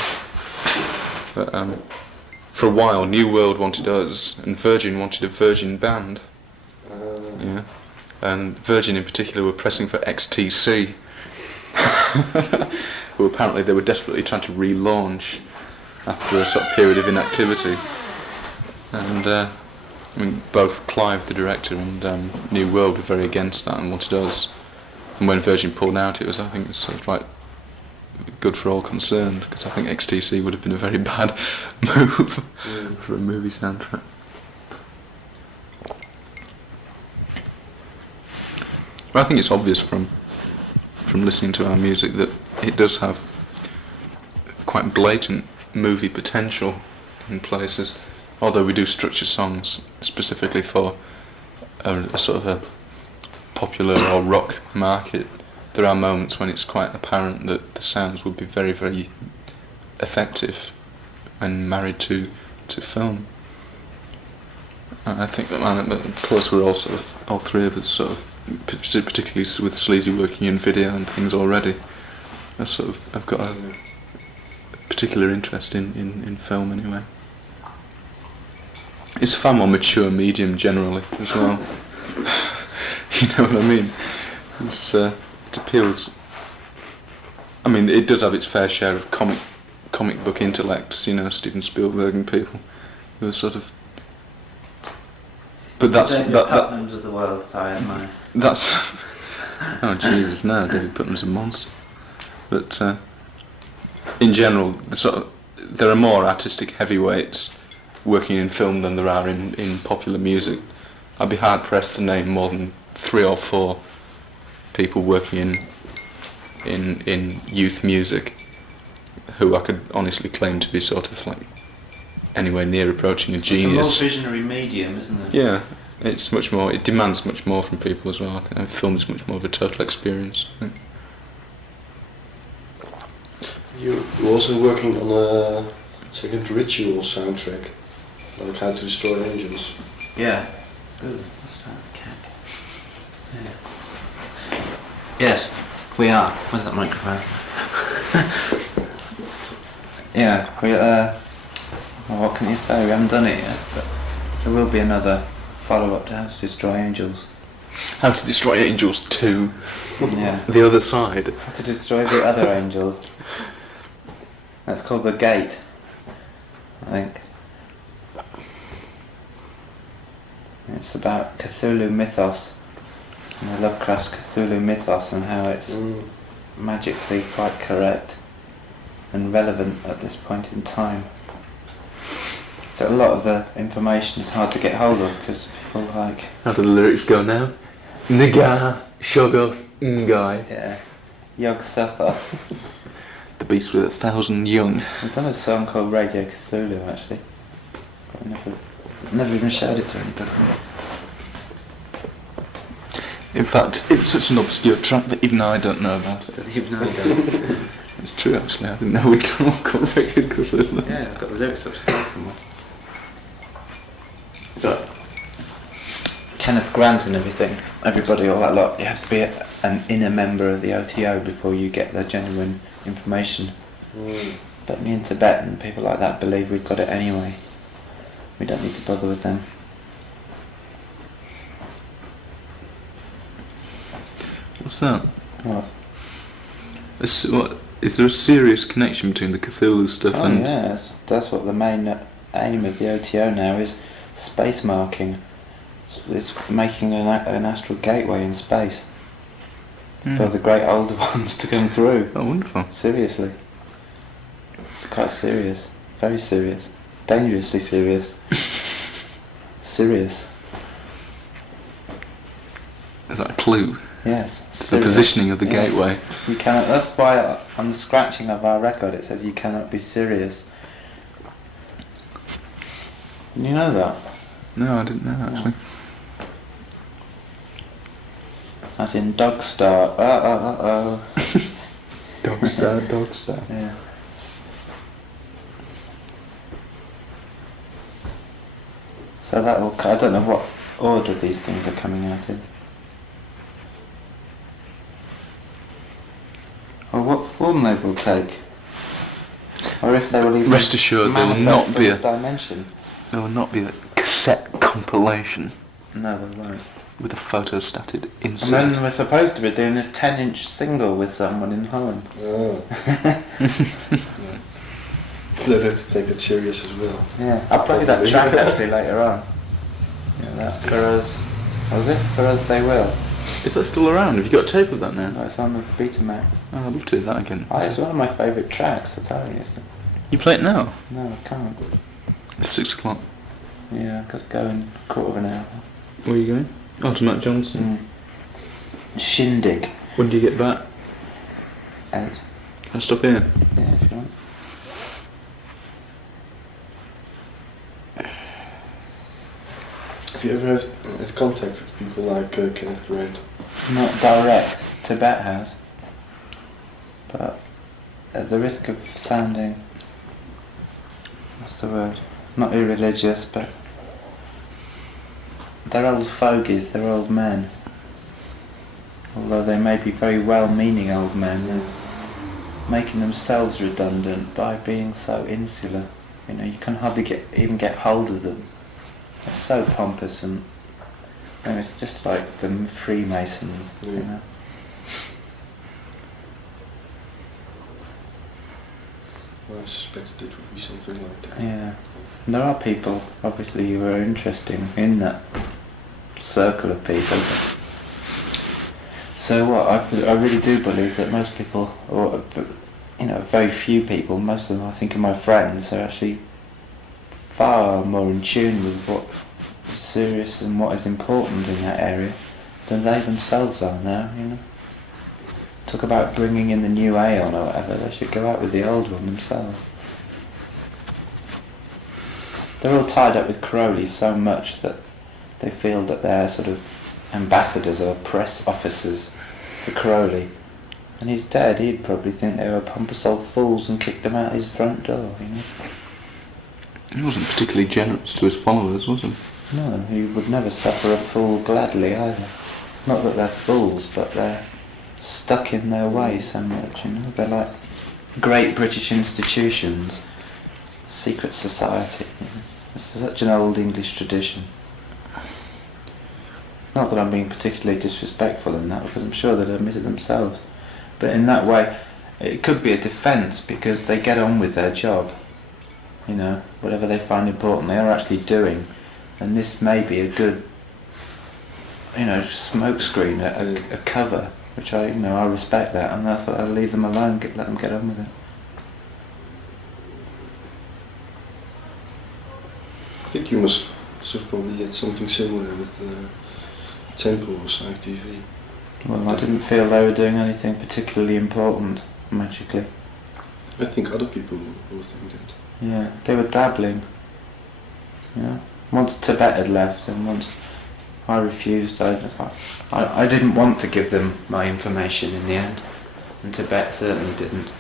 But for a while, New World wanted us, and Virgin wanted a Virgin band. Yeah, and Virgin in particular were pressing for XTC, who apparently they were desperately trying to relaunch after a sort of period of inactivity. And both Clive, the director, and New World were very against that and wanted us. And when Virgin pulled out, I think it was sort of like good for all concerned, because I think XTC would have been a very bad move for a movie soundtrack. But I think it's obvious from listening to our music that it does have quite blatant movie potential in places. Although we do structure songs specifically for a sort of a popular or rock market, there are moments when it's quite apparent that the sounds would be very, very effective when married to film. And I think that, of course, we're all three of us sort of, particularly with Sleazy working in video and things already, I've got a particular interest in film anyway. It's a far more mature medium generally as well. You know what I mean? It appeals. I mean, it does have its fair share of comic book intellects, you know, Steven Spielberg and people who are sort of. But that's Putnams of the world, I admire. That's. Oh Jesus, no! David Putnam's a monster. But in general, there are more artistic heavyweights working in film than there are in popular music. I'd be hard pressed to name more than 3 or 4 people working in youth music who I could honestly claim to be sort of like anywhere near approaching a genius. It's a more visionary medium, isn't it? Yeah, it's much more. It demands much more from people as well. I think film is much more of a total experience. I think. You're also working on a second Ritual soundtrack, like How to Destroy Angels. Yeah. Ooh, what's that? Cat. Yeah. Yes, we are. Where's that microphone? Yeah, well, what can you say? We haven't done it yet, but there will be another follow-up to How to Destroy Angels. How to Destroy Angels 2. Yeah. The other side. How to Destroy the Other Angels. That's called The Gate, I think. It's about Cthulhu mythos, and Lovecraft's Cthulhu mythos, and how it's magically quite correct and relevant at this point in time. So a lot of the information is hard to get hold of because people like... How do the lyrics go now? Nigga, Shoggoth, Ngai. Yeah. Yog Sothoth. The beast with 1,000 young. We've done a song called Radio Cthulhu actually. But never even showed it to anybody. In fact, it's such an obscure track that even I don't know about it. Even I don't. It's true actually, I didn't know we'd called Radio Cthulhu. Yeah, I've got the lyrics upstairs somewhere. Got Kenneth Grant and everything, everybody, all that lot. You have to be an inner member of the OTO before you get the genuine information. But me and Tibet and people like that believe we've got it anyway. We don't need to bother with them. What's that? What? Is there a serious connection between the Cthulhu stuff Oh and... yeah, that's what the main aim of the OTO now is, space marking. It's making an astral gateway in space for the great older ones to come through. Oh, wonderful. Seriously. It's quite serious. Very serious. Dangerously serious. Serious. Is that a clue? Yes. To the positioning of the gateway. You cannot. That's why on the scratching of our record it says you cannot be serious. Did you know that? No, I didn't know actually. As in dog star. Dog star, dog star. Yeah. So that will. I don't know what order these things are coming out in. Or what form they will take. Or if they will even Rest assured there will not be a dimension. There will not be a cassette compilation. No, they won't. With a photostated insert. And then we're supposed to be doing a 10-inch single with someone in Holland. Oh. Let it take it serious as well. Yeah, I'll play that track actually later on. Yeah, that's For Us. What was it? For Us They Will. Is that still around? Have you got a tape of that now? No, it's on the Betamax. Oh, I'd love to do that again. Oh, it's one of my favourite tracks, I tell you. You play it now? No, I can't. It's 6 o'clock. Yeah, I've got to go in a quarter of an hour. Where are you going? Oh, to Matt Johnson. Shindig. When do you get back? 8. Can I stop here? Yeah, if you want. Have you ever had contact with people like Kenneth Grant? Not direct. Tibet has. But at the risk of sounding, what's the word? Not irreligious, but they're old fogies, they're old men. Although they may be very well-meaning old men, making themselves redundant by being so insular. You know, you can hardly even get hold of them. They're so pompous and it's just like the Freemasons, you know. Well, I suspected it would be something like that. Yeah. And there are people, obviously, who are interesting in that circle of people. So what, I really do believe that most people, or you know, very few people, most of them I think are my friends, are actually far more in tune with what is serious and what is important in that area than they themselves are now, you know. Talk about bringing in the new aeon or whatever, they should go out with the old one themselves. They're all tied up with Crowley so much that they feel that they're sort of ambassadors or press officers for Crowley, And his dad, he'd probably think they were pompous old fools and kicked them out his front door, you know. He wasn't particularly generous to his followers, was he? No, he would never suffer a fool gladly either. Not that they're fools, but they're stuck in their way so much, you know. They're like great British institutions, secret society. You know? It's such an old English tradition. Not that I'm being particularly disrespectful in that, because I'm sure they'd admit it themselves. But in that way, it could be a defence, because they get on with their job. You know, whatever they find important, they are actually doing. And this may be a good, you know, smokescreen, a cover, which I respect that, and that's why I'll leave them alone, let them get on with it. I think you must probably get something similar with Temple or Psych TV. Well, I didn't feel they were doing anything particularly important, magically. I think other people will think that. Yeah, they were dabbling. Yeah. Once Tibet had left, and once I refused, I didn't want to give them my information in the end, and Tibet certainly didn't.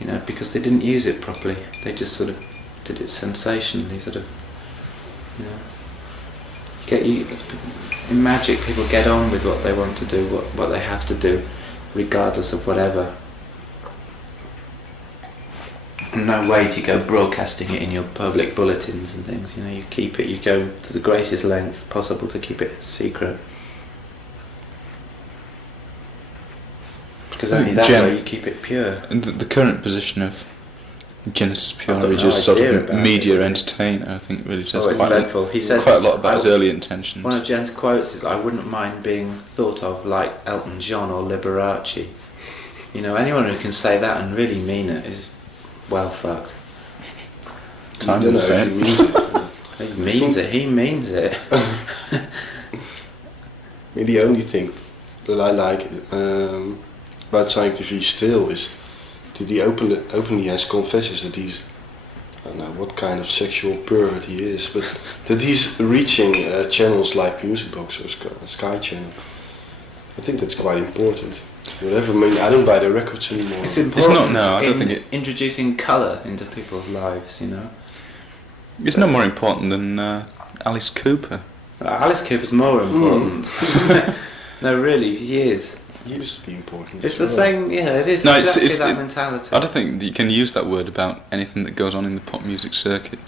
You know, because they didn't use it properly. They just sort of did it sensationally, sort of. You know, in magic, people get on with what they want to do, what they have to do, regardless of whatever. No way do you go broadcasting it in your public bulletins and things. You know, you keep it. You go to the greatest lengths possible to keep it secret, because only that way you keep it pure. And the current position of Genesis Pure is just sort of media entertainer. I think really says He said quite a lot about his early intentions. One of Jen's quotes is, "I wouldn't mind being thought of like Elton John or Liberace." You know, anyone who can say that and really mean it is well fucked. I don't know if he means it. He means it. I mean, the only thing that I like about Psych TV still is that he openly confesses that he's, I don't know what kind of sexual pervert he is, but that he's reaching channels like Music Box or Sky Channel. I think that's quite important. Whatever, I mean, I don't buy the records anymore. It's important. It's not, no, I don't think it... Introducing colour into people's lives, you know. It's no more important than Alice Cooper. Alice Cooper's more important. No, really, he is. He used to be important. It's the same, yeah, it is exactly that mentality. I don't think that you can use that word about anything that goes on in the pop music circuit.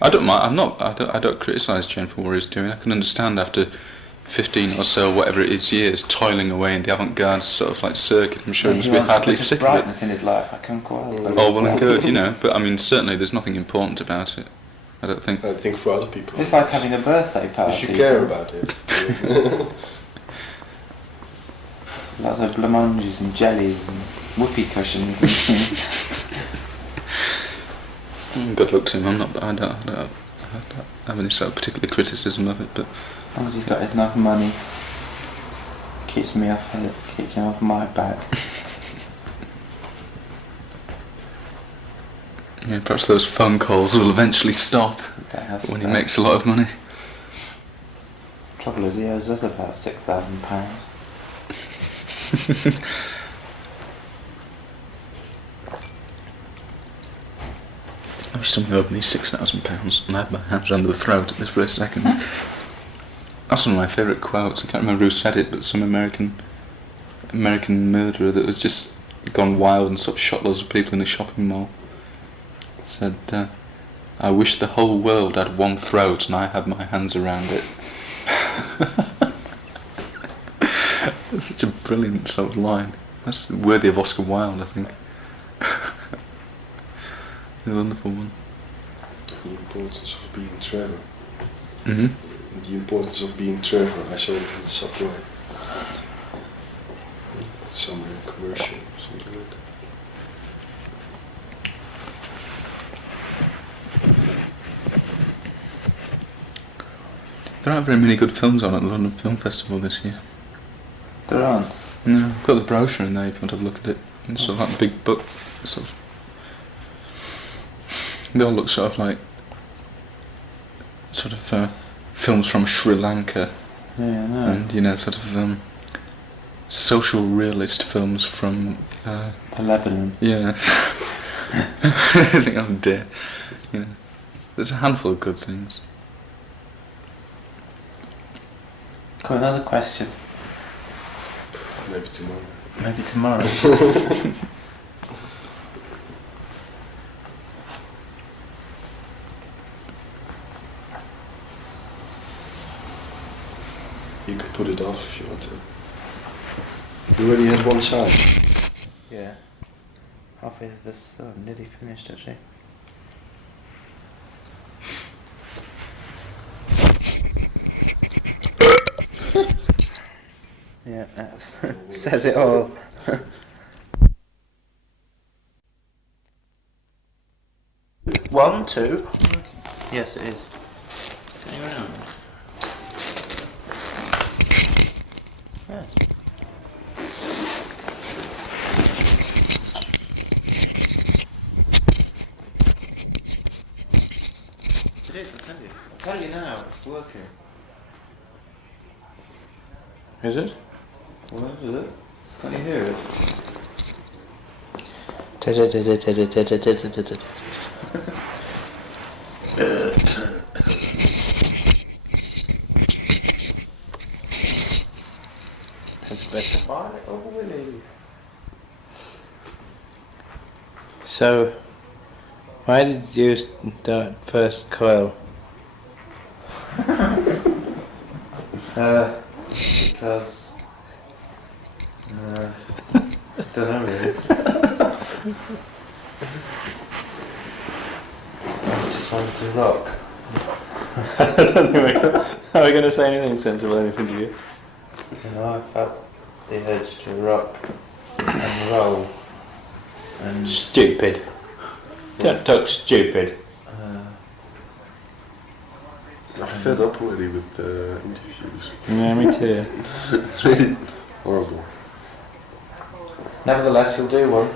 I don't mind, I don't criticise Jen for what he's doing. I can understand after 15 or so, whatever it is, years, toiling away in the avant-garde sort of like circuit. I'm sure he must be hardly sick of it. Brightness in his life, I can Coil. Oh, well and good, you know, but I mean, certainly there's nothing important about it. I don't think. I think for other people. It's like having a birthday party. If you care about it. Lots of blancmanges and jellies and whoopee cushions and things. Good luck to him. I don't have any sort of particular criticism of it, but as long as he's got enough money, keeps me off it, keeps him off my back. yeah, perhaps those phone calls will eventually stop when he makes a lot of money. Trouble is, he owes us about £6,000. I wish someone owed me £6,000 and I had my hands under the throat at this very second. That's one of my favourite quotes. I can't remember who said it, but some American murderer that was just gone wild and sort of shot loads of people in a shopping mall. Said, "I wish the whole world had one throat and I had my hands around it." That's such a brilliant sort of line. That's worthy of Oscar Wilde, I think. A wonderful one. The importance of being Trevor. Mm-hmm. The importance of being Trevor. I saw it in the subway. Somewhere in a commercial, something like that. There aren't very many good films on at the London Film Festival this year. There aren't? No, I've got the brochure in there if you want to have a look at it. It's sort of like a big book. Sort of. They all look sort of like films from Sri Lanka. Yeah, I know. And, you know, sort of social realist films from Lebanon. yeah. I think I'm dead. Yeah. There's a handful of good things. Got another question. Maybe tomorrow. Maybe tomorrow. You could put it off if you want to. You already had one side. Yeah. Halfway through this, nearly finished actually. Yeah, that says it all. One, two. Yes, it is. Turning around. Yes. It is, I'll tell you. I'll tell you now, it's working. Is it? What is it? Can you hear it? That's better. So, why did you start first Coil? Because don't know really. I just wanted to rock. I don't think are we going to say anything sensible in this interview? You know, I felt the urge to rock and roll and Stupid. Don't talk stupid. I'm fed up already with interviews. Yeah, me too. It's really horrible. nevertheless you'll do one.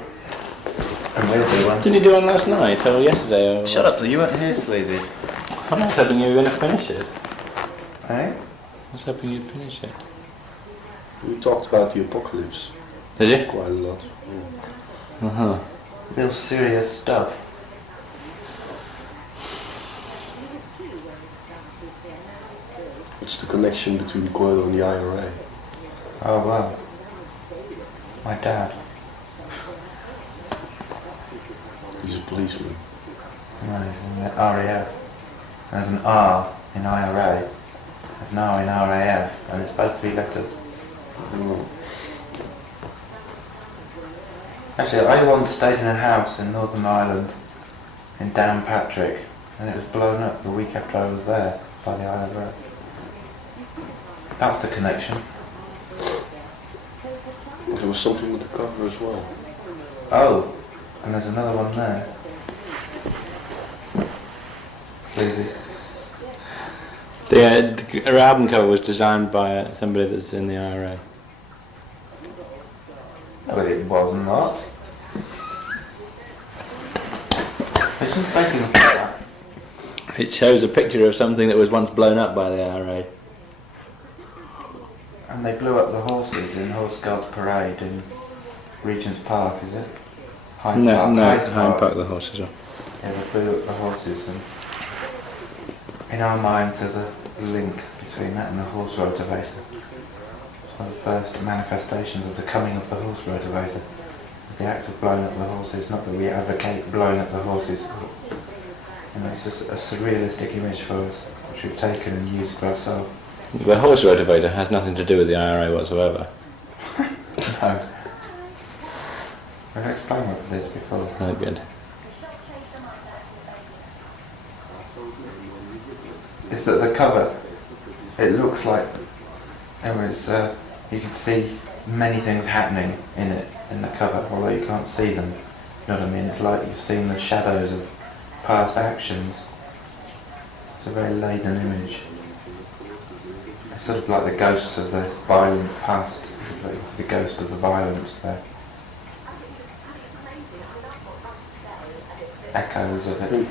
And we'll do one. Didn't you do one last night or yesterday? Or Shut up, you weren't here, Sleazy. I was hoping you were going to finish it. Eh? I was hoping you'd finish it. We talked about the apocalypse Did you? quite a lot. Uh-huh. Real serious stuff. What's the connection between Coil and the IRA? Oh wow. My dad. He's a policeman. No, he's in the RAF. There's an R in IRA. There's an R in RAF, and it's both three letters. Oh. Actually, I once stayed in a house in Northern Ireland, in Downpatrick, and it was blown up the week after I was there by the IRA. That's the connection. There was something with the cover as well. Oh, and there's another one there. Easy. The album cover was designed by somebody that's in the IRA. Well, it was not. I shouldn't say things like that. It shows a picture of something that was once blown up by the IRA. And they blew up the horses in Horse Guards Parade in Regent's Park, is it? Hyde Park. Hyde Park the horses are. Yeah, they blew up the horses, and in our minds there's a link between that and the horse rotivator. It's one of the first manifestations of the coming of the horse rotivator. The act of blowing up the horses, not that we advocate blowing up the horses. You know, it's just a surrealistic image for us, which we've taken and used for ourselves. The horse rotivator has nothing to do with the IRA whatsoever. No. I've explained what it is before. Oh, good. Is that the cover, it looks like you can see many things happening in it, in the cover, although you can't see them. You know what I mean? It's like you've seen the shadows of past actions. It's a very laden image. It's sort of like the ghosts of this violent past. It's the ghost of the violence there. Echoes of it.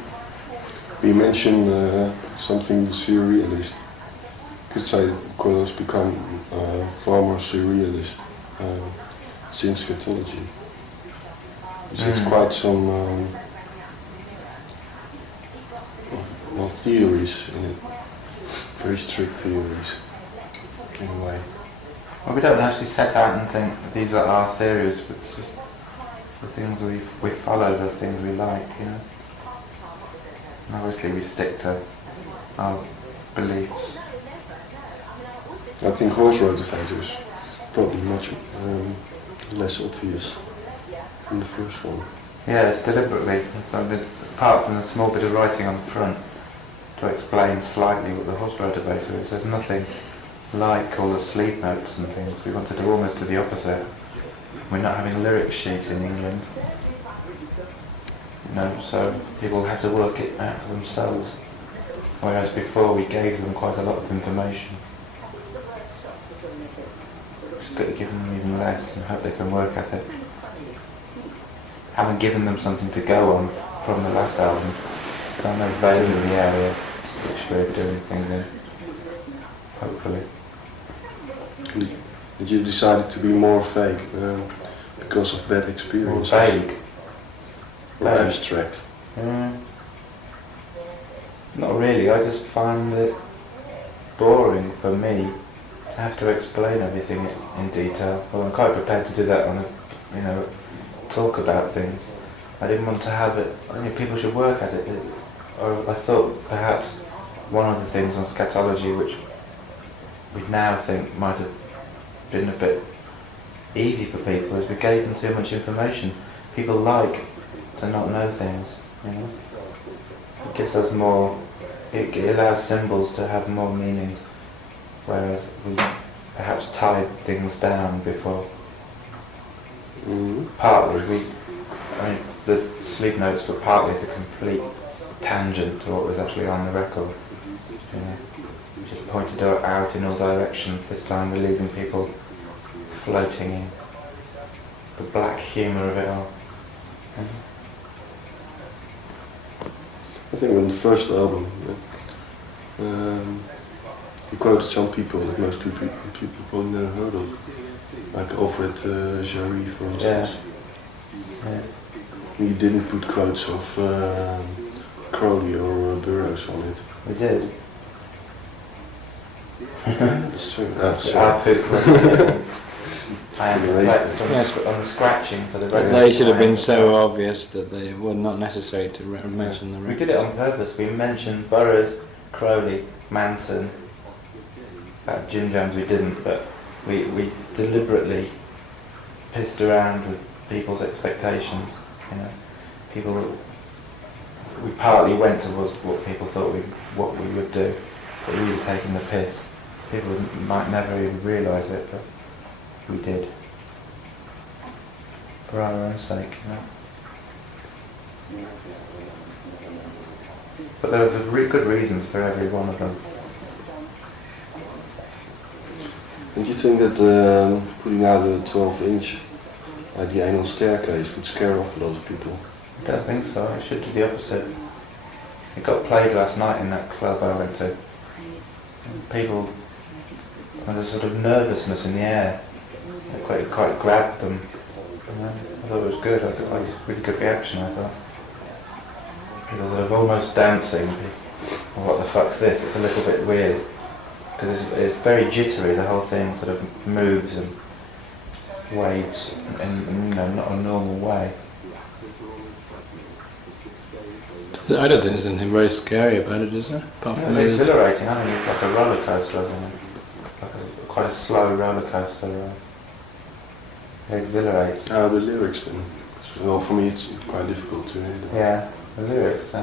We mentioned something surrealist. Could say Coil's become far more surrealist. in scatology. It's quite some theories in it, very strict theories in a way. Well, we don't actually set out and think these are our theories, but it's just the things we follow, the things we like, you know. And obviously we stick to our beliefs. I think horse rotivators probably much less obvious than the first one. Yeah, it's deliberately, apart from the small bit of writing on the front to explain slightly what the horse rotivator is, there's nothing like all the sleep notes and things. We want to do almost to the opposite. We're not having a lyric sheet in England, you know, so people have to work it out for themselves. Whereas before we gave them quite a lot of information. Just got to give them even less and hope they can work at it. Haven't given them something to go on from the last album. Don't know vaguely the area which we're doing things in. Hopefully. Did you decided to be more vague because of bad experiences? Or vague. Or abstract? Not really, I just find it boring for me to have to explain everything in detail. Well, I'm quite prepared to do that on a, talk about things. I didn't want to have it, people should work at it. Or I thought perhaps one of the things on scatology which we now think might have been a bit easy for people is we gave them too much information. People like to not know things, you know. It gives us more, it allows symbols to have more meanings, whereas we perhaps tied things down before. Partly, the sleep notes were partly a complete tangent to what was actually on the record. You know, we just pointed out in all directions. This time we're leaving people floating in the black humour of it all. I think on the first album, you quoted some people that most people probably never heard of, like Alfred Jarry, for instance. Yeah. You didn't put quotes of Crowley or Burroughs on it. We did. That's true. I am perplexed on the scratching for the But regular. they should have been so obvious that they were not necessary to mention the We record. did it on purpose. We mentioned Burroughs, Crowley, Manson. About Jim Jones we didn't, but we deliberately pissed around with people's expectations. You know, we partly went towards what people thought what we would do, but we were taking the piss. People might never even realise it, but we did. For our own sake, you know. But there are good reasons for every one of them. And you think that putting out a 12-inch like the anal staircase would scare off a lot of people? I don't think so. It should do the opposite. It got played last night in that club I went to. And people, there was a sort of nervousness in the air. It quite grabbed them. You know? I thought it was good. I got a really good reaction, I thought. People sort of almost dancing. What the fuck's this? It's a little bit weird. Because it's very jittery, the whole thing sort of moves and waves in not a normal way. I don't think there's anything very scary about it, is there? Apart from It's exhilarating. I think it's like a roller coaster, isn't it? Like quite a slow roller coaster. It exhilarates. The lyrics then. Well, for me it's quite difficult to hear them. Yeah, the lyrics.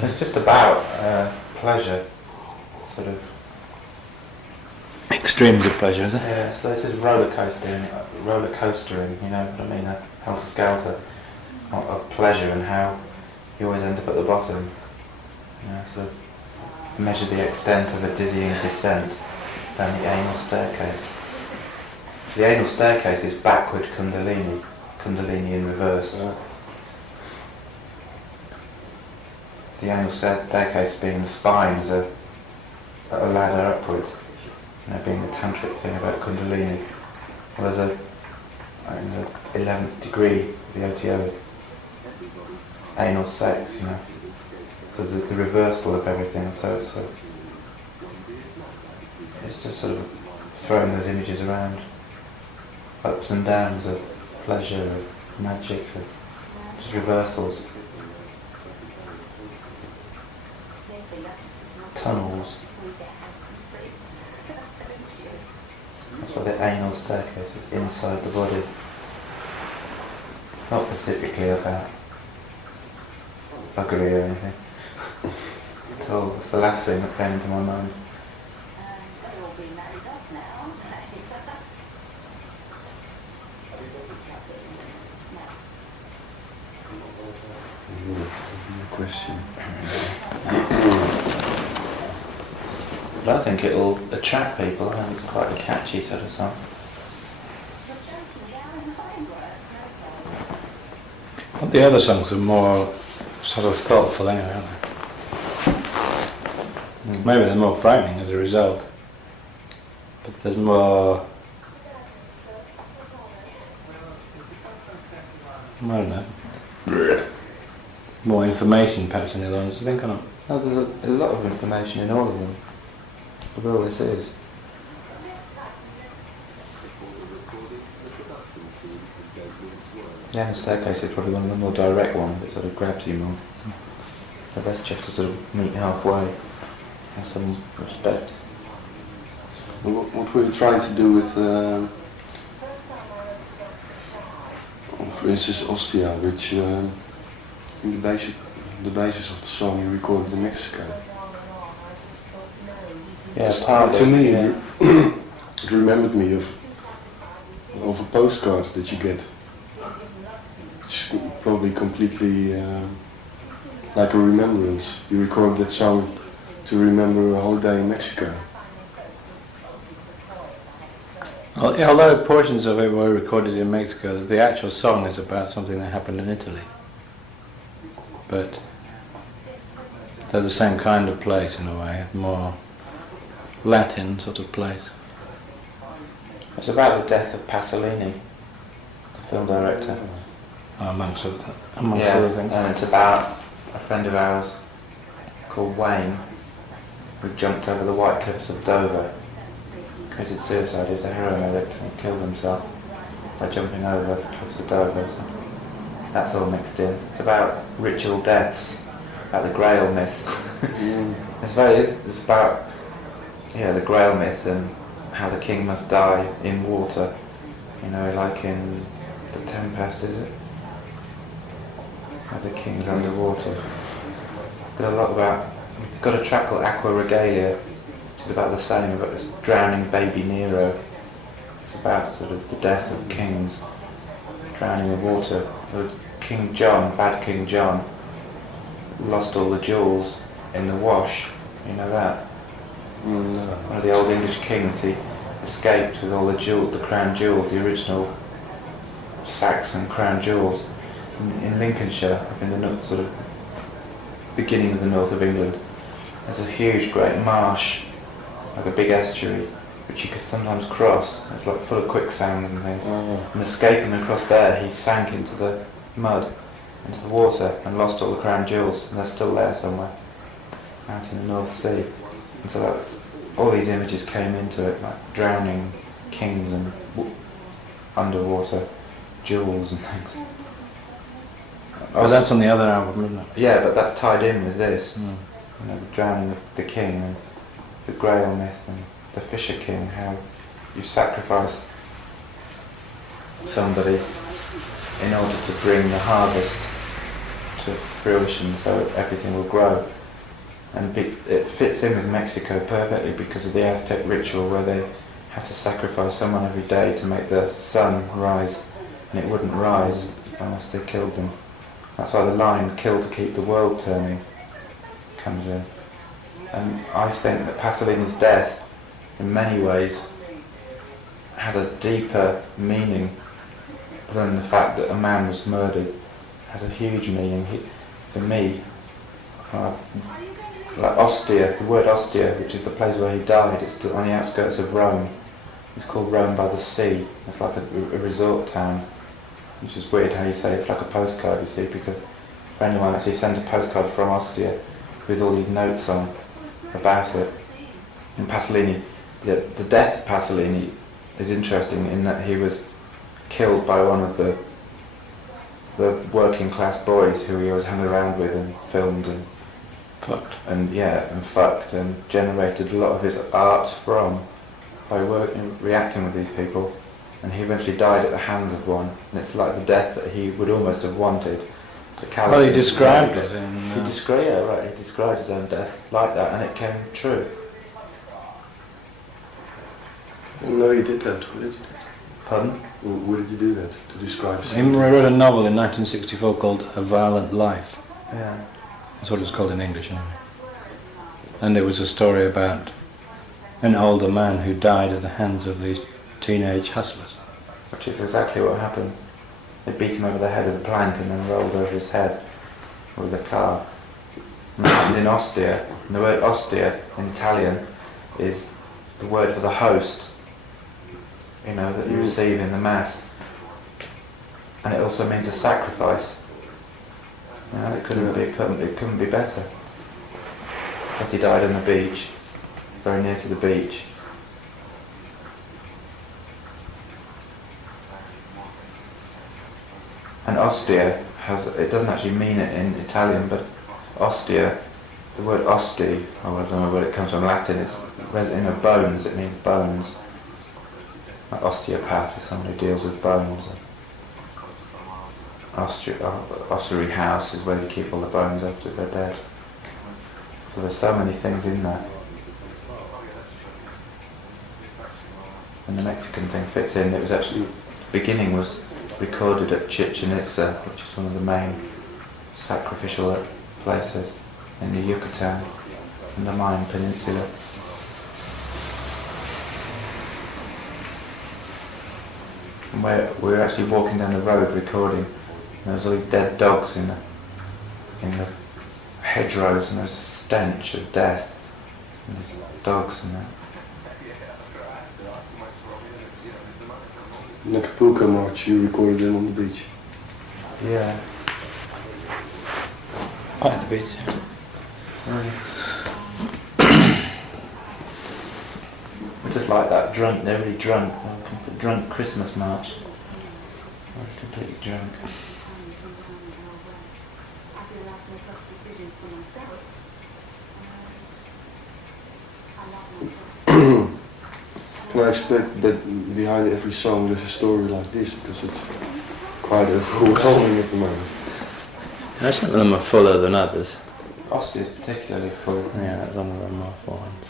It's just about pleasure, sort of. extremes of pleasure, is it? Yeah, so this is roller coastering, you know what I mean? A helter-skelter of pleasure and how you always end up at the bottom. You know, sort of measure the extent of a dizzying descent down the anal staircase. The anal staircase is backward Kundalini in reverse. The anal staircase being the spine is a ladder upwards, being the tantric thing about Kundalini. Well, there's in the 11th degree of the OTO, anal sex, because the reversal of everything. So it's just sort of throwing those images around, ups and downs of pleasure, of magic, of just reversals, tunnels. That's what the anal staircase is, inside the body. Not specifically about buggery or anything. It's the last thing that came into my mind. Question. But I think it'll attract people. I think it's quite a catchy sort of song. Well, the other songs are more sort of thoughtful anyway, aren't they? Maybe they're more frightening as a result. But there's more... I don't know. More information perhaps in the other ones, I think, or not? No, there's a lot of information in all of them. But all this is. Yeah, the staircase is probably one of the more direct ones that sort of grabs you more. The rest you have to sort of meet halfway in some respect. What were you trying to do with, for instance, Ostia, which the basis of the song you recorded in Mexico? Yeah, part to of me, yeah. it remembered me of a postcard that you get. It's probably completely like a remembrance. You record that song to remember a holiday in Mexico. Well, although portions of it were recorded in Mexico, the actual song is about something that happened in Italy. But they're the same kind of place in a way, more Latin sort of place. It's about the death of Pasolini, the film director. Amongst other things. And it's about a friend of ours called Wayne, who jumped over the White Cliffs of Dover, committed suicide. He was a heroin addict and he killed himself by jumping over the cliffs of Dover. So that's all mixed in. It's about ritual deaths, about the Grail myth. It's about the Grail myth and how the king must die in water. Like in The Tempest, is it? How the king's underwater. Got a track called Aqua Regalia, which is about the same, about this drowning baby Nero. It's about sort of the death of kings drowning in water. King John, bad King John, lost all the jewels in the wash. You know that? No. One of the old English kings, he escaped with all the crown jewels, the original Saxon crown jewels, in Lincolnshire, up in the sort of beginning of the north of England. There's a huge, great marsh, like a big estuary, which you could sometimes cross. It's like full of quicksands and things. And escaping across there, he sank into the mud, into the water, and lost all the crown jewels. And they're still there somewhere, out in the North Sea. And so all these images came into it, like drowning kings and underwater jewels and things. But that's on the other album, isn't it? Yeah, but that's tied in with this. The drowning of the king and the Grail myth and the Fisher King, how you sacrifice somebody in order to bring the harvest to fruition so everything will grow. And it fits in with Mexico perfectly because of the Aztec ritual where they had to sacrifice someone every day to make the sun rise, and it wouldn't rise unless they killed them. That's why the line "kill to keep the world turning" comes in. And I think that Pasolini's death, in many ways, had a deeper meaning than the fact that a man was murdered. It has a huge meaning. For me, like Ostia, the word Ostia, which is the place where he died, it's on the outskirts of Rome. It's called Rome by the Sea. It's like a resort town, which is weird how you say it's like a postcard, you see, because a friend of mine actually sent a postcard from Ostia with all these notes on about it. In Pasolini, the death of Pasolini is interesting in that he was killed by one of the working class boys who he always hung around with and filmed and Fucked. and fucked and generated a lot of his art from by reacting with these people, and he eventually died at the hands of one, and it's like the death that he would almost have wanted. Well, he described it in... He described his own death like that, and it came true. No, he did that. Where did he do that? Pardon? Where did he do that? To describe He wrote a novel in 1964 called A Violent Life. Yeah. That's what it's called in English anyway. And it was a story about an older man who died at the hands of these teenage hustlers. Which is exactly what happened. They beat him over the head with a plank and then rolled over his head with a car. And in Ostia, and the word Ostia in Italian is the word for the host, you know, that you receive in the Mass. And it also means a sacrifice. You know, it couldn't be better. As he died on the beach, very near to the beach. And Ostia it doesn't actually mean it in Italian, but Ostia, the word osti, I don't know where it comes from, Latin, it's bones, it means bones. Like osteopath is someone who deals with bones. Ossuary house is where you keep all the bones after they're dead. So there's so many things in there. And the Mexican thing fits in. It was actually, the beginning was recorded at Chichen Itza, which is one of the main sacrificial places in the Yucatan, in the Mayan Peninsula. And we were actually walking down the road recording, and there was all these dead dogs in the hedgerows, and there was a stench of death, and these dogs and that. In Acapulco March, you recorded them on the beach. Yeah. At the beach. We're just like that, drunk, they're really drunk. Drunk Christmas march. We're completely drunk. Can I expect that behind every song there's a story like this, because it's quite overwhelming at the moment. Some of them are fuller than others. Oscar is particularly full. Yeah, some of them are full ones.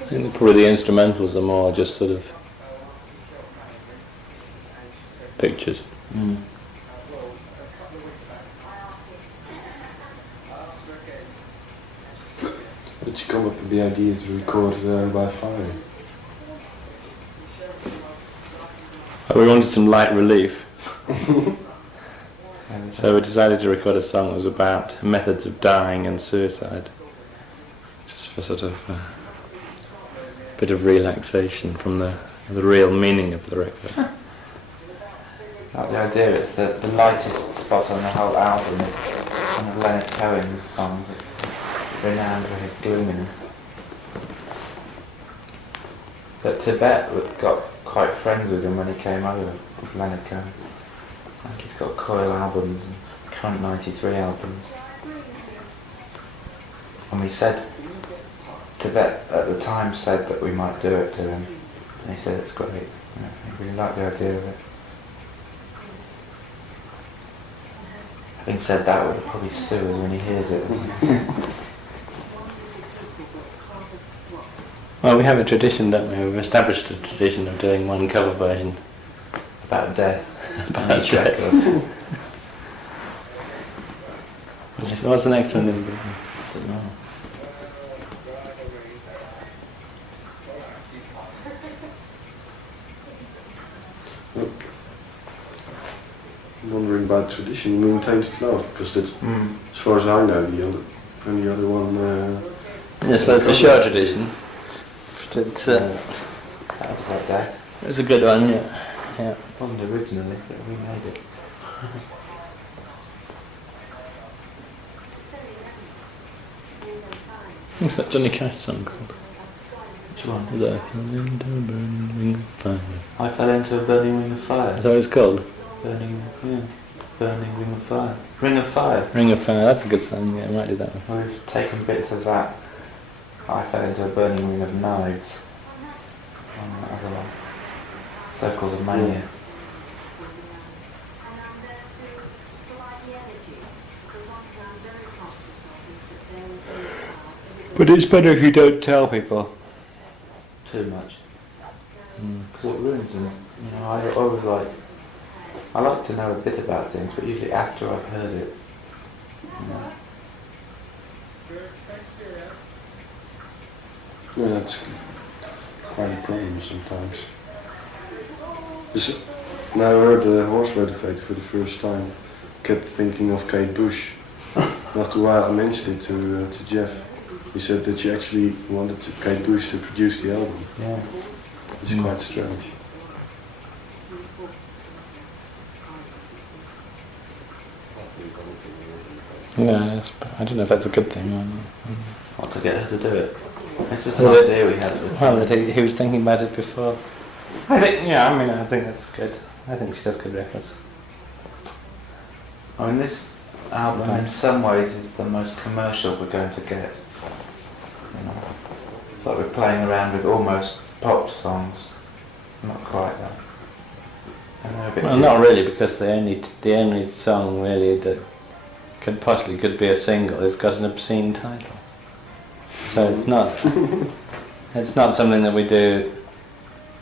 I think probably the instrumentals are more just sort of pictures. Did you come up with the idea to record by fire? We wanted some light relief. So we decided to record a song that was about methods of dying and suicide. Just for sort of a bit of relaxation from the real meaning of the record. Like the idea is that the lightest spot on the whole album is one of Leonard Cohen's songs, renowned for his gloominess. But Tibet got quite friends with him when he came over, with Leonard Cohen. I think he's got Coil albums and current 93 albums. And we said, Tibet at the time said that we might do it to him, and he said it's great. You know, he really liked the idea of it. Having said that, we'll probably sue us when he hears it. Well, we have a tradition, don't we? We've established a tradition of doing one cover version. About death. About each death. record. What's the next one going to be? I don't know. wondering about tradition. You mean Tainted Love? Because that's, as far as I know, only other one. Yes, but it's a short tradition. But it's, That was a great day. it's a good one, yeah. Yeah. It wasn't originally, but we made it. What's that Johnny Cash song called? Which one? The Into a Burning Ring of Fire. I fell into a burning ring of fire. Is that what it's called? Burning ring of fire. Ring of fire. Ring of Fire, that's a good song, yeah, I might do that one. We've taken bits of that. I fell into a burning ring of knives. And that other one. Circles of Mania. But it's better if you don't tell people. Too much. Because it ruins them. You know, I always I like to know a bit about things, but usually after I've heard it. You know. Yeah, that's quite a problem sometimes. When I heard the horse motivator for the first time, kept thinking of Kate Bush. After a while I mentioned it to Jeff. He said that she actually wanted Kate Bush to produce the album. Yeah. It's quite strange. Yeah, I don't know if that's a good thing or not. What, to get her to do it? It's just an idea we had at the Well, time. that he was thinking about it before. I think, I think that's good. I think she does good records. I mean, this album in some ways is the most commercial we're going to get. You know, it's like we're playing around with almost pop songs. Not quite that. And they're a bit Well, not really, because the only song really that could be a single has got an obscene title. So it's not something that we do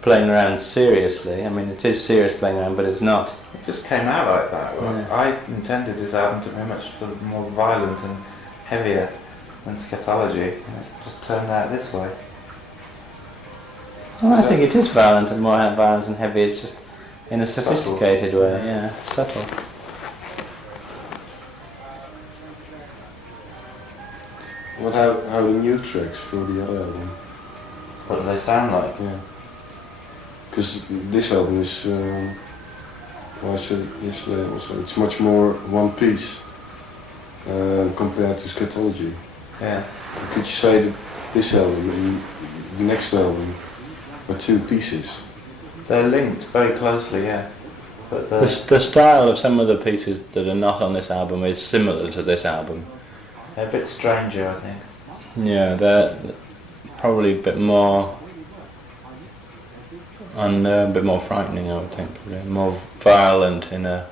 playing around seriously. I mean, it is serious playing around, but it's not. It just came out like that. Well, Yeah. I intended this album to be much more violent and heavier than Scatology, and it just turned out this way. Well, I think it is violent and more violent and heavy. It's just in a sophisticated way. Yeah, subtle. What how the new tracks for the other album? What do they sound like? Yeah. Because this album is, well, I said yesterday also, it's much more one piece compared to Scatology. Yeah. Could you say that this album and the next album are two pieces? They're linked very closely, yeah. But The style of some of the pieces that are not on this album is similar to this album. they're a bit stranger, I think. Yeah, they're probably a bit more a bit more frightening, I would think. Probably. More violent in a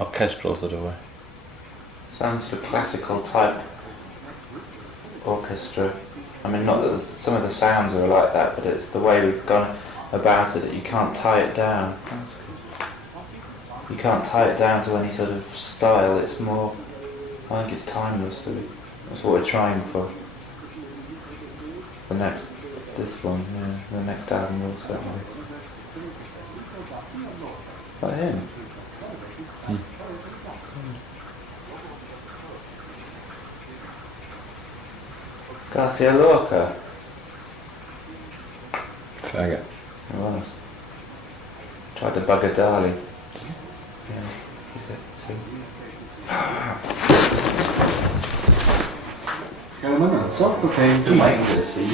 orchestral sort of way. Sounds like a classical type orchestra. I mean, not that some of the sounds are like that, but it's the way we've gone about it that you can't tie it down. You can't tie it down to any sort of style. It's more, I think it's timeless. Really. That's what we're trying for. This one, yeah, the next album looks that way. Like him. Garcia Lorca. Faggot. It was. Tried to bugger Dali. Yeah, he said, see.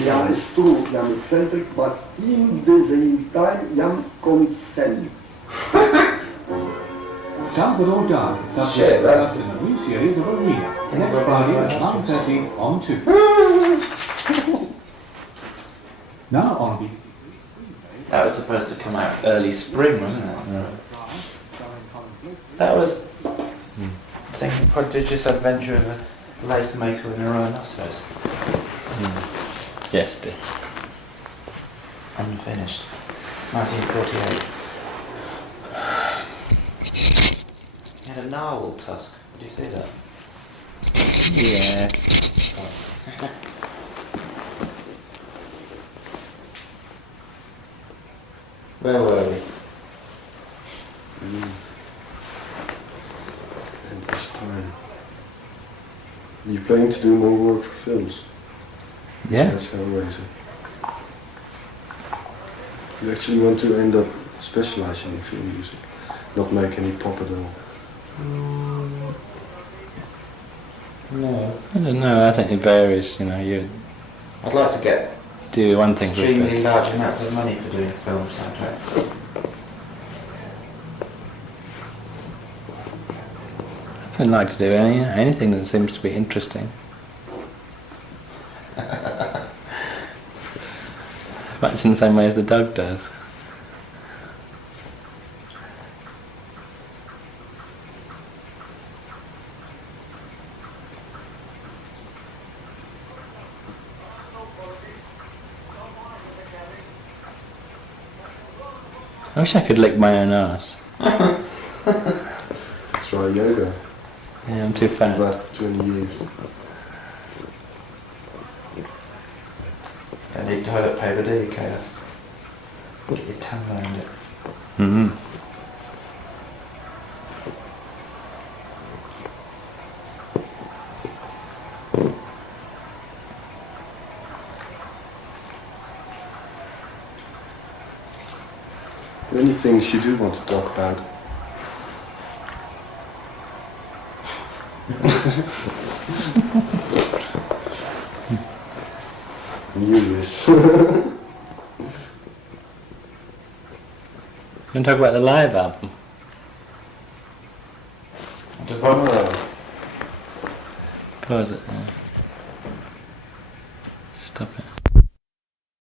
Jam stru jam centric, but in the same time jam consent. Salvador Dali, Shit, subject that's- in the new series of Arena. Next Friday at 9:30 on 2. Now on BBC. That was supposed to come out early spring, wasn't it? Yeah. That was the prodigious adventure of a lace maker in a rhinoceros. Yes, dear. Unfinished. 1948. He had a narwhal tusk. Did you see that? Yes. Where were we? You planning to do more work for films? Yeah. As Hellraiser. You actually want to end up specializing in film music, not make any pop at all. No. I don't know, I think it varies, you know, you I'd like to get do one thing extremely large amounts of money for doing film soundtracks. I'd like to do anything that seems to be interesting. Much in the same way as the dog does. I wish I could lick my own arse. Try yoga. Yeah, I'm too fat. About 20 years. Don't need toilet paper, do you, Chaos? Get your tongue around it. Mm-hmm. Many things you do want to talk about. Knew this. You want to talk about the live album? Pause it there. Stop it.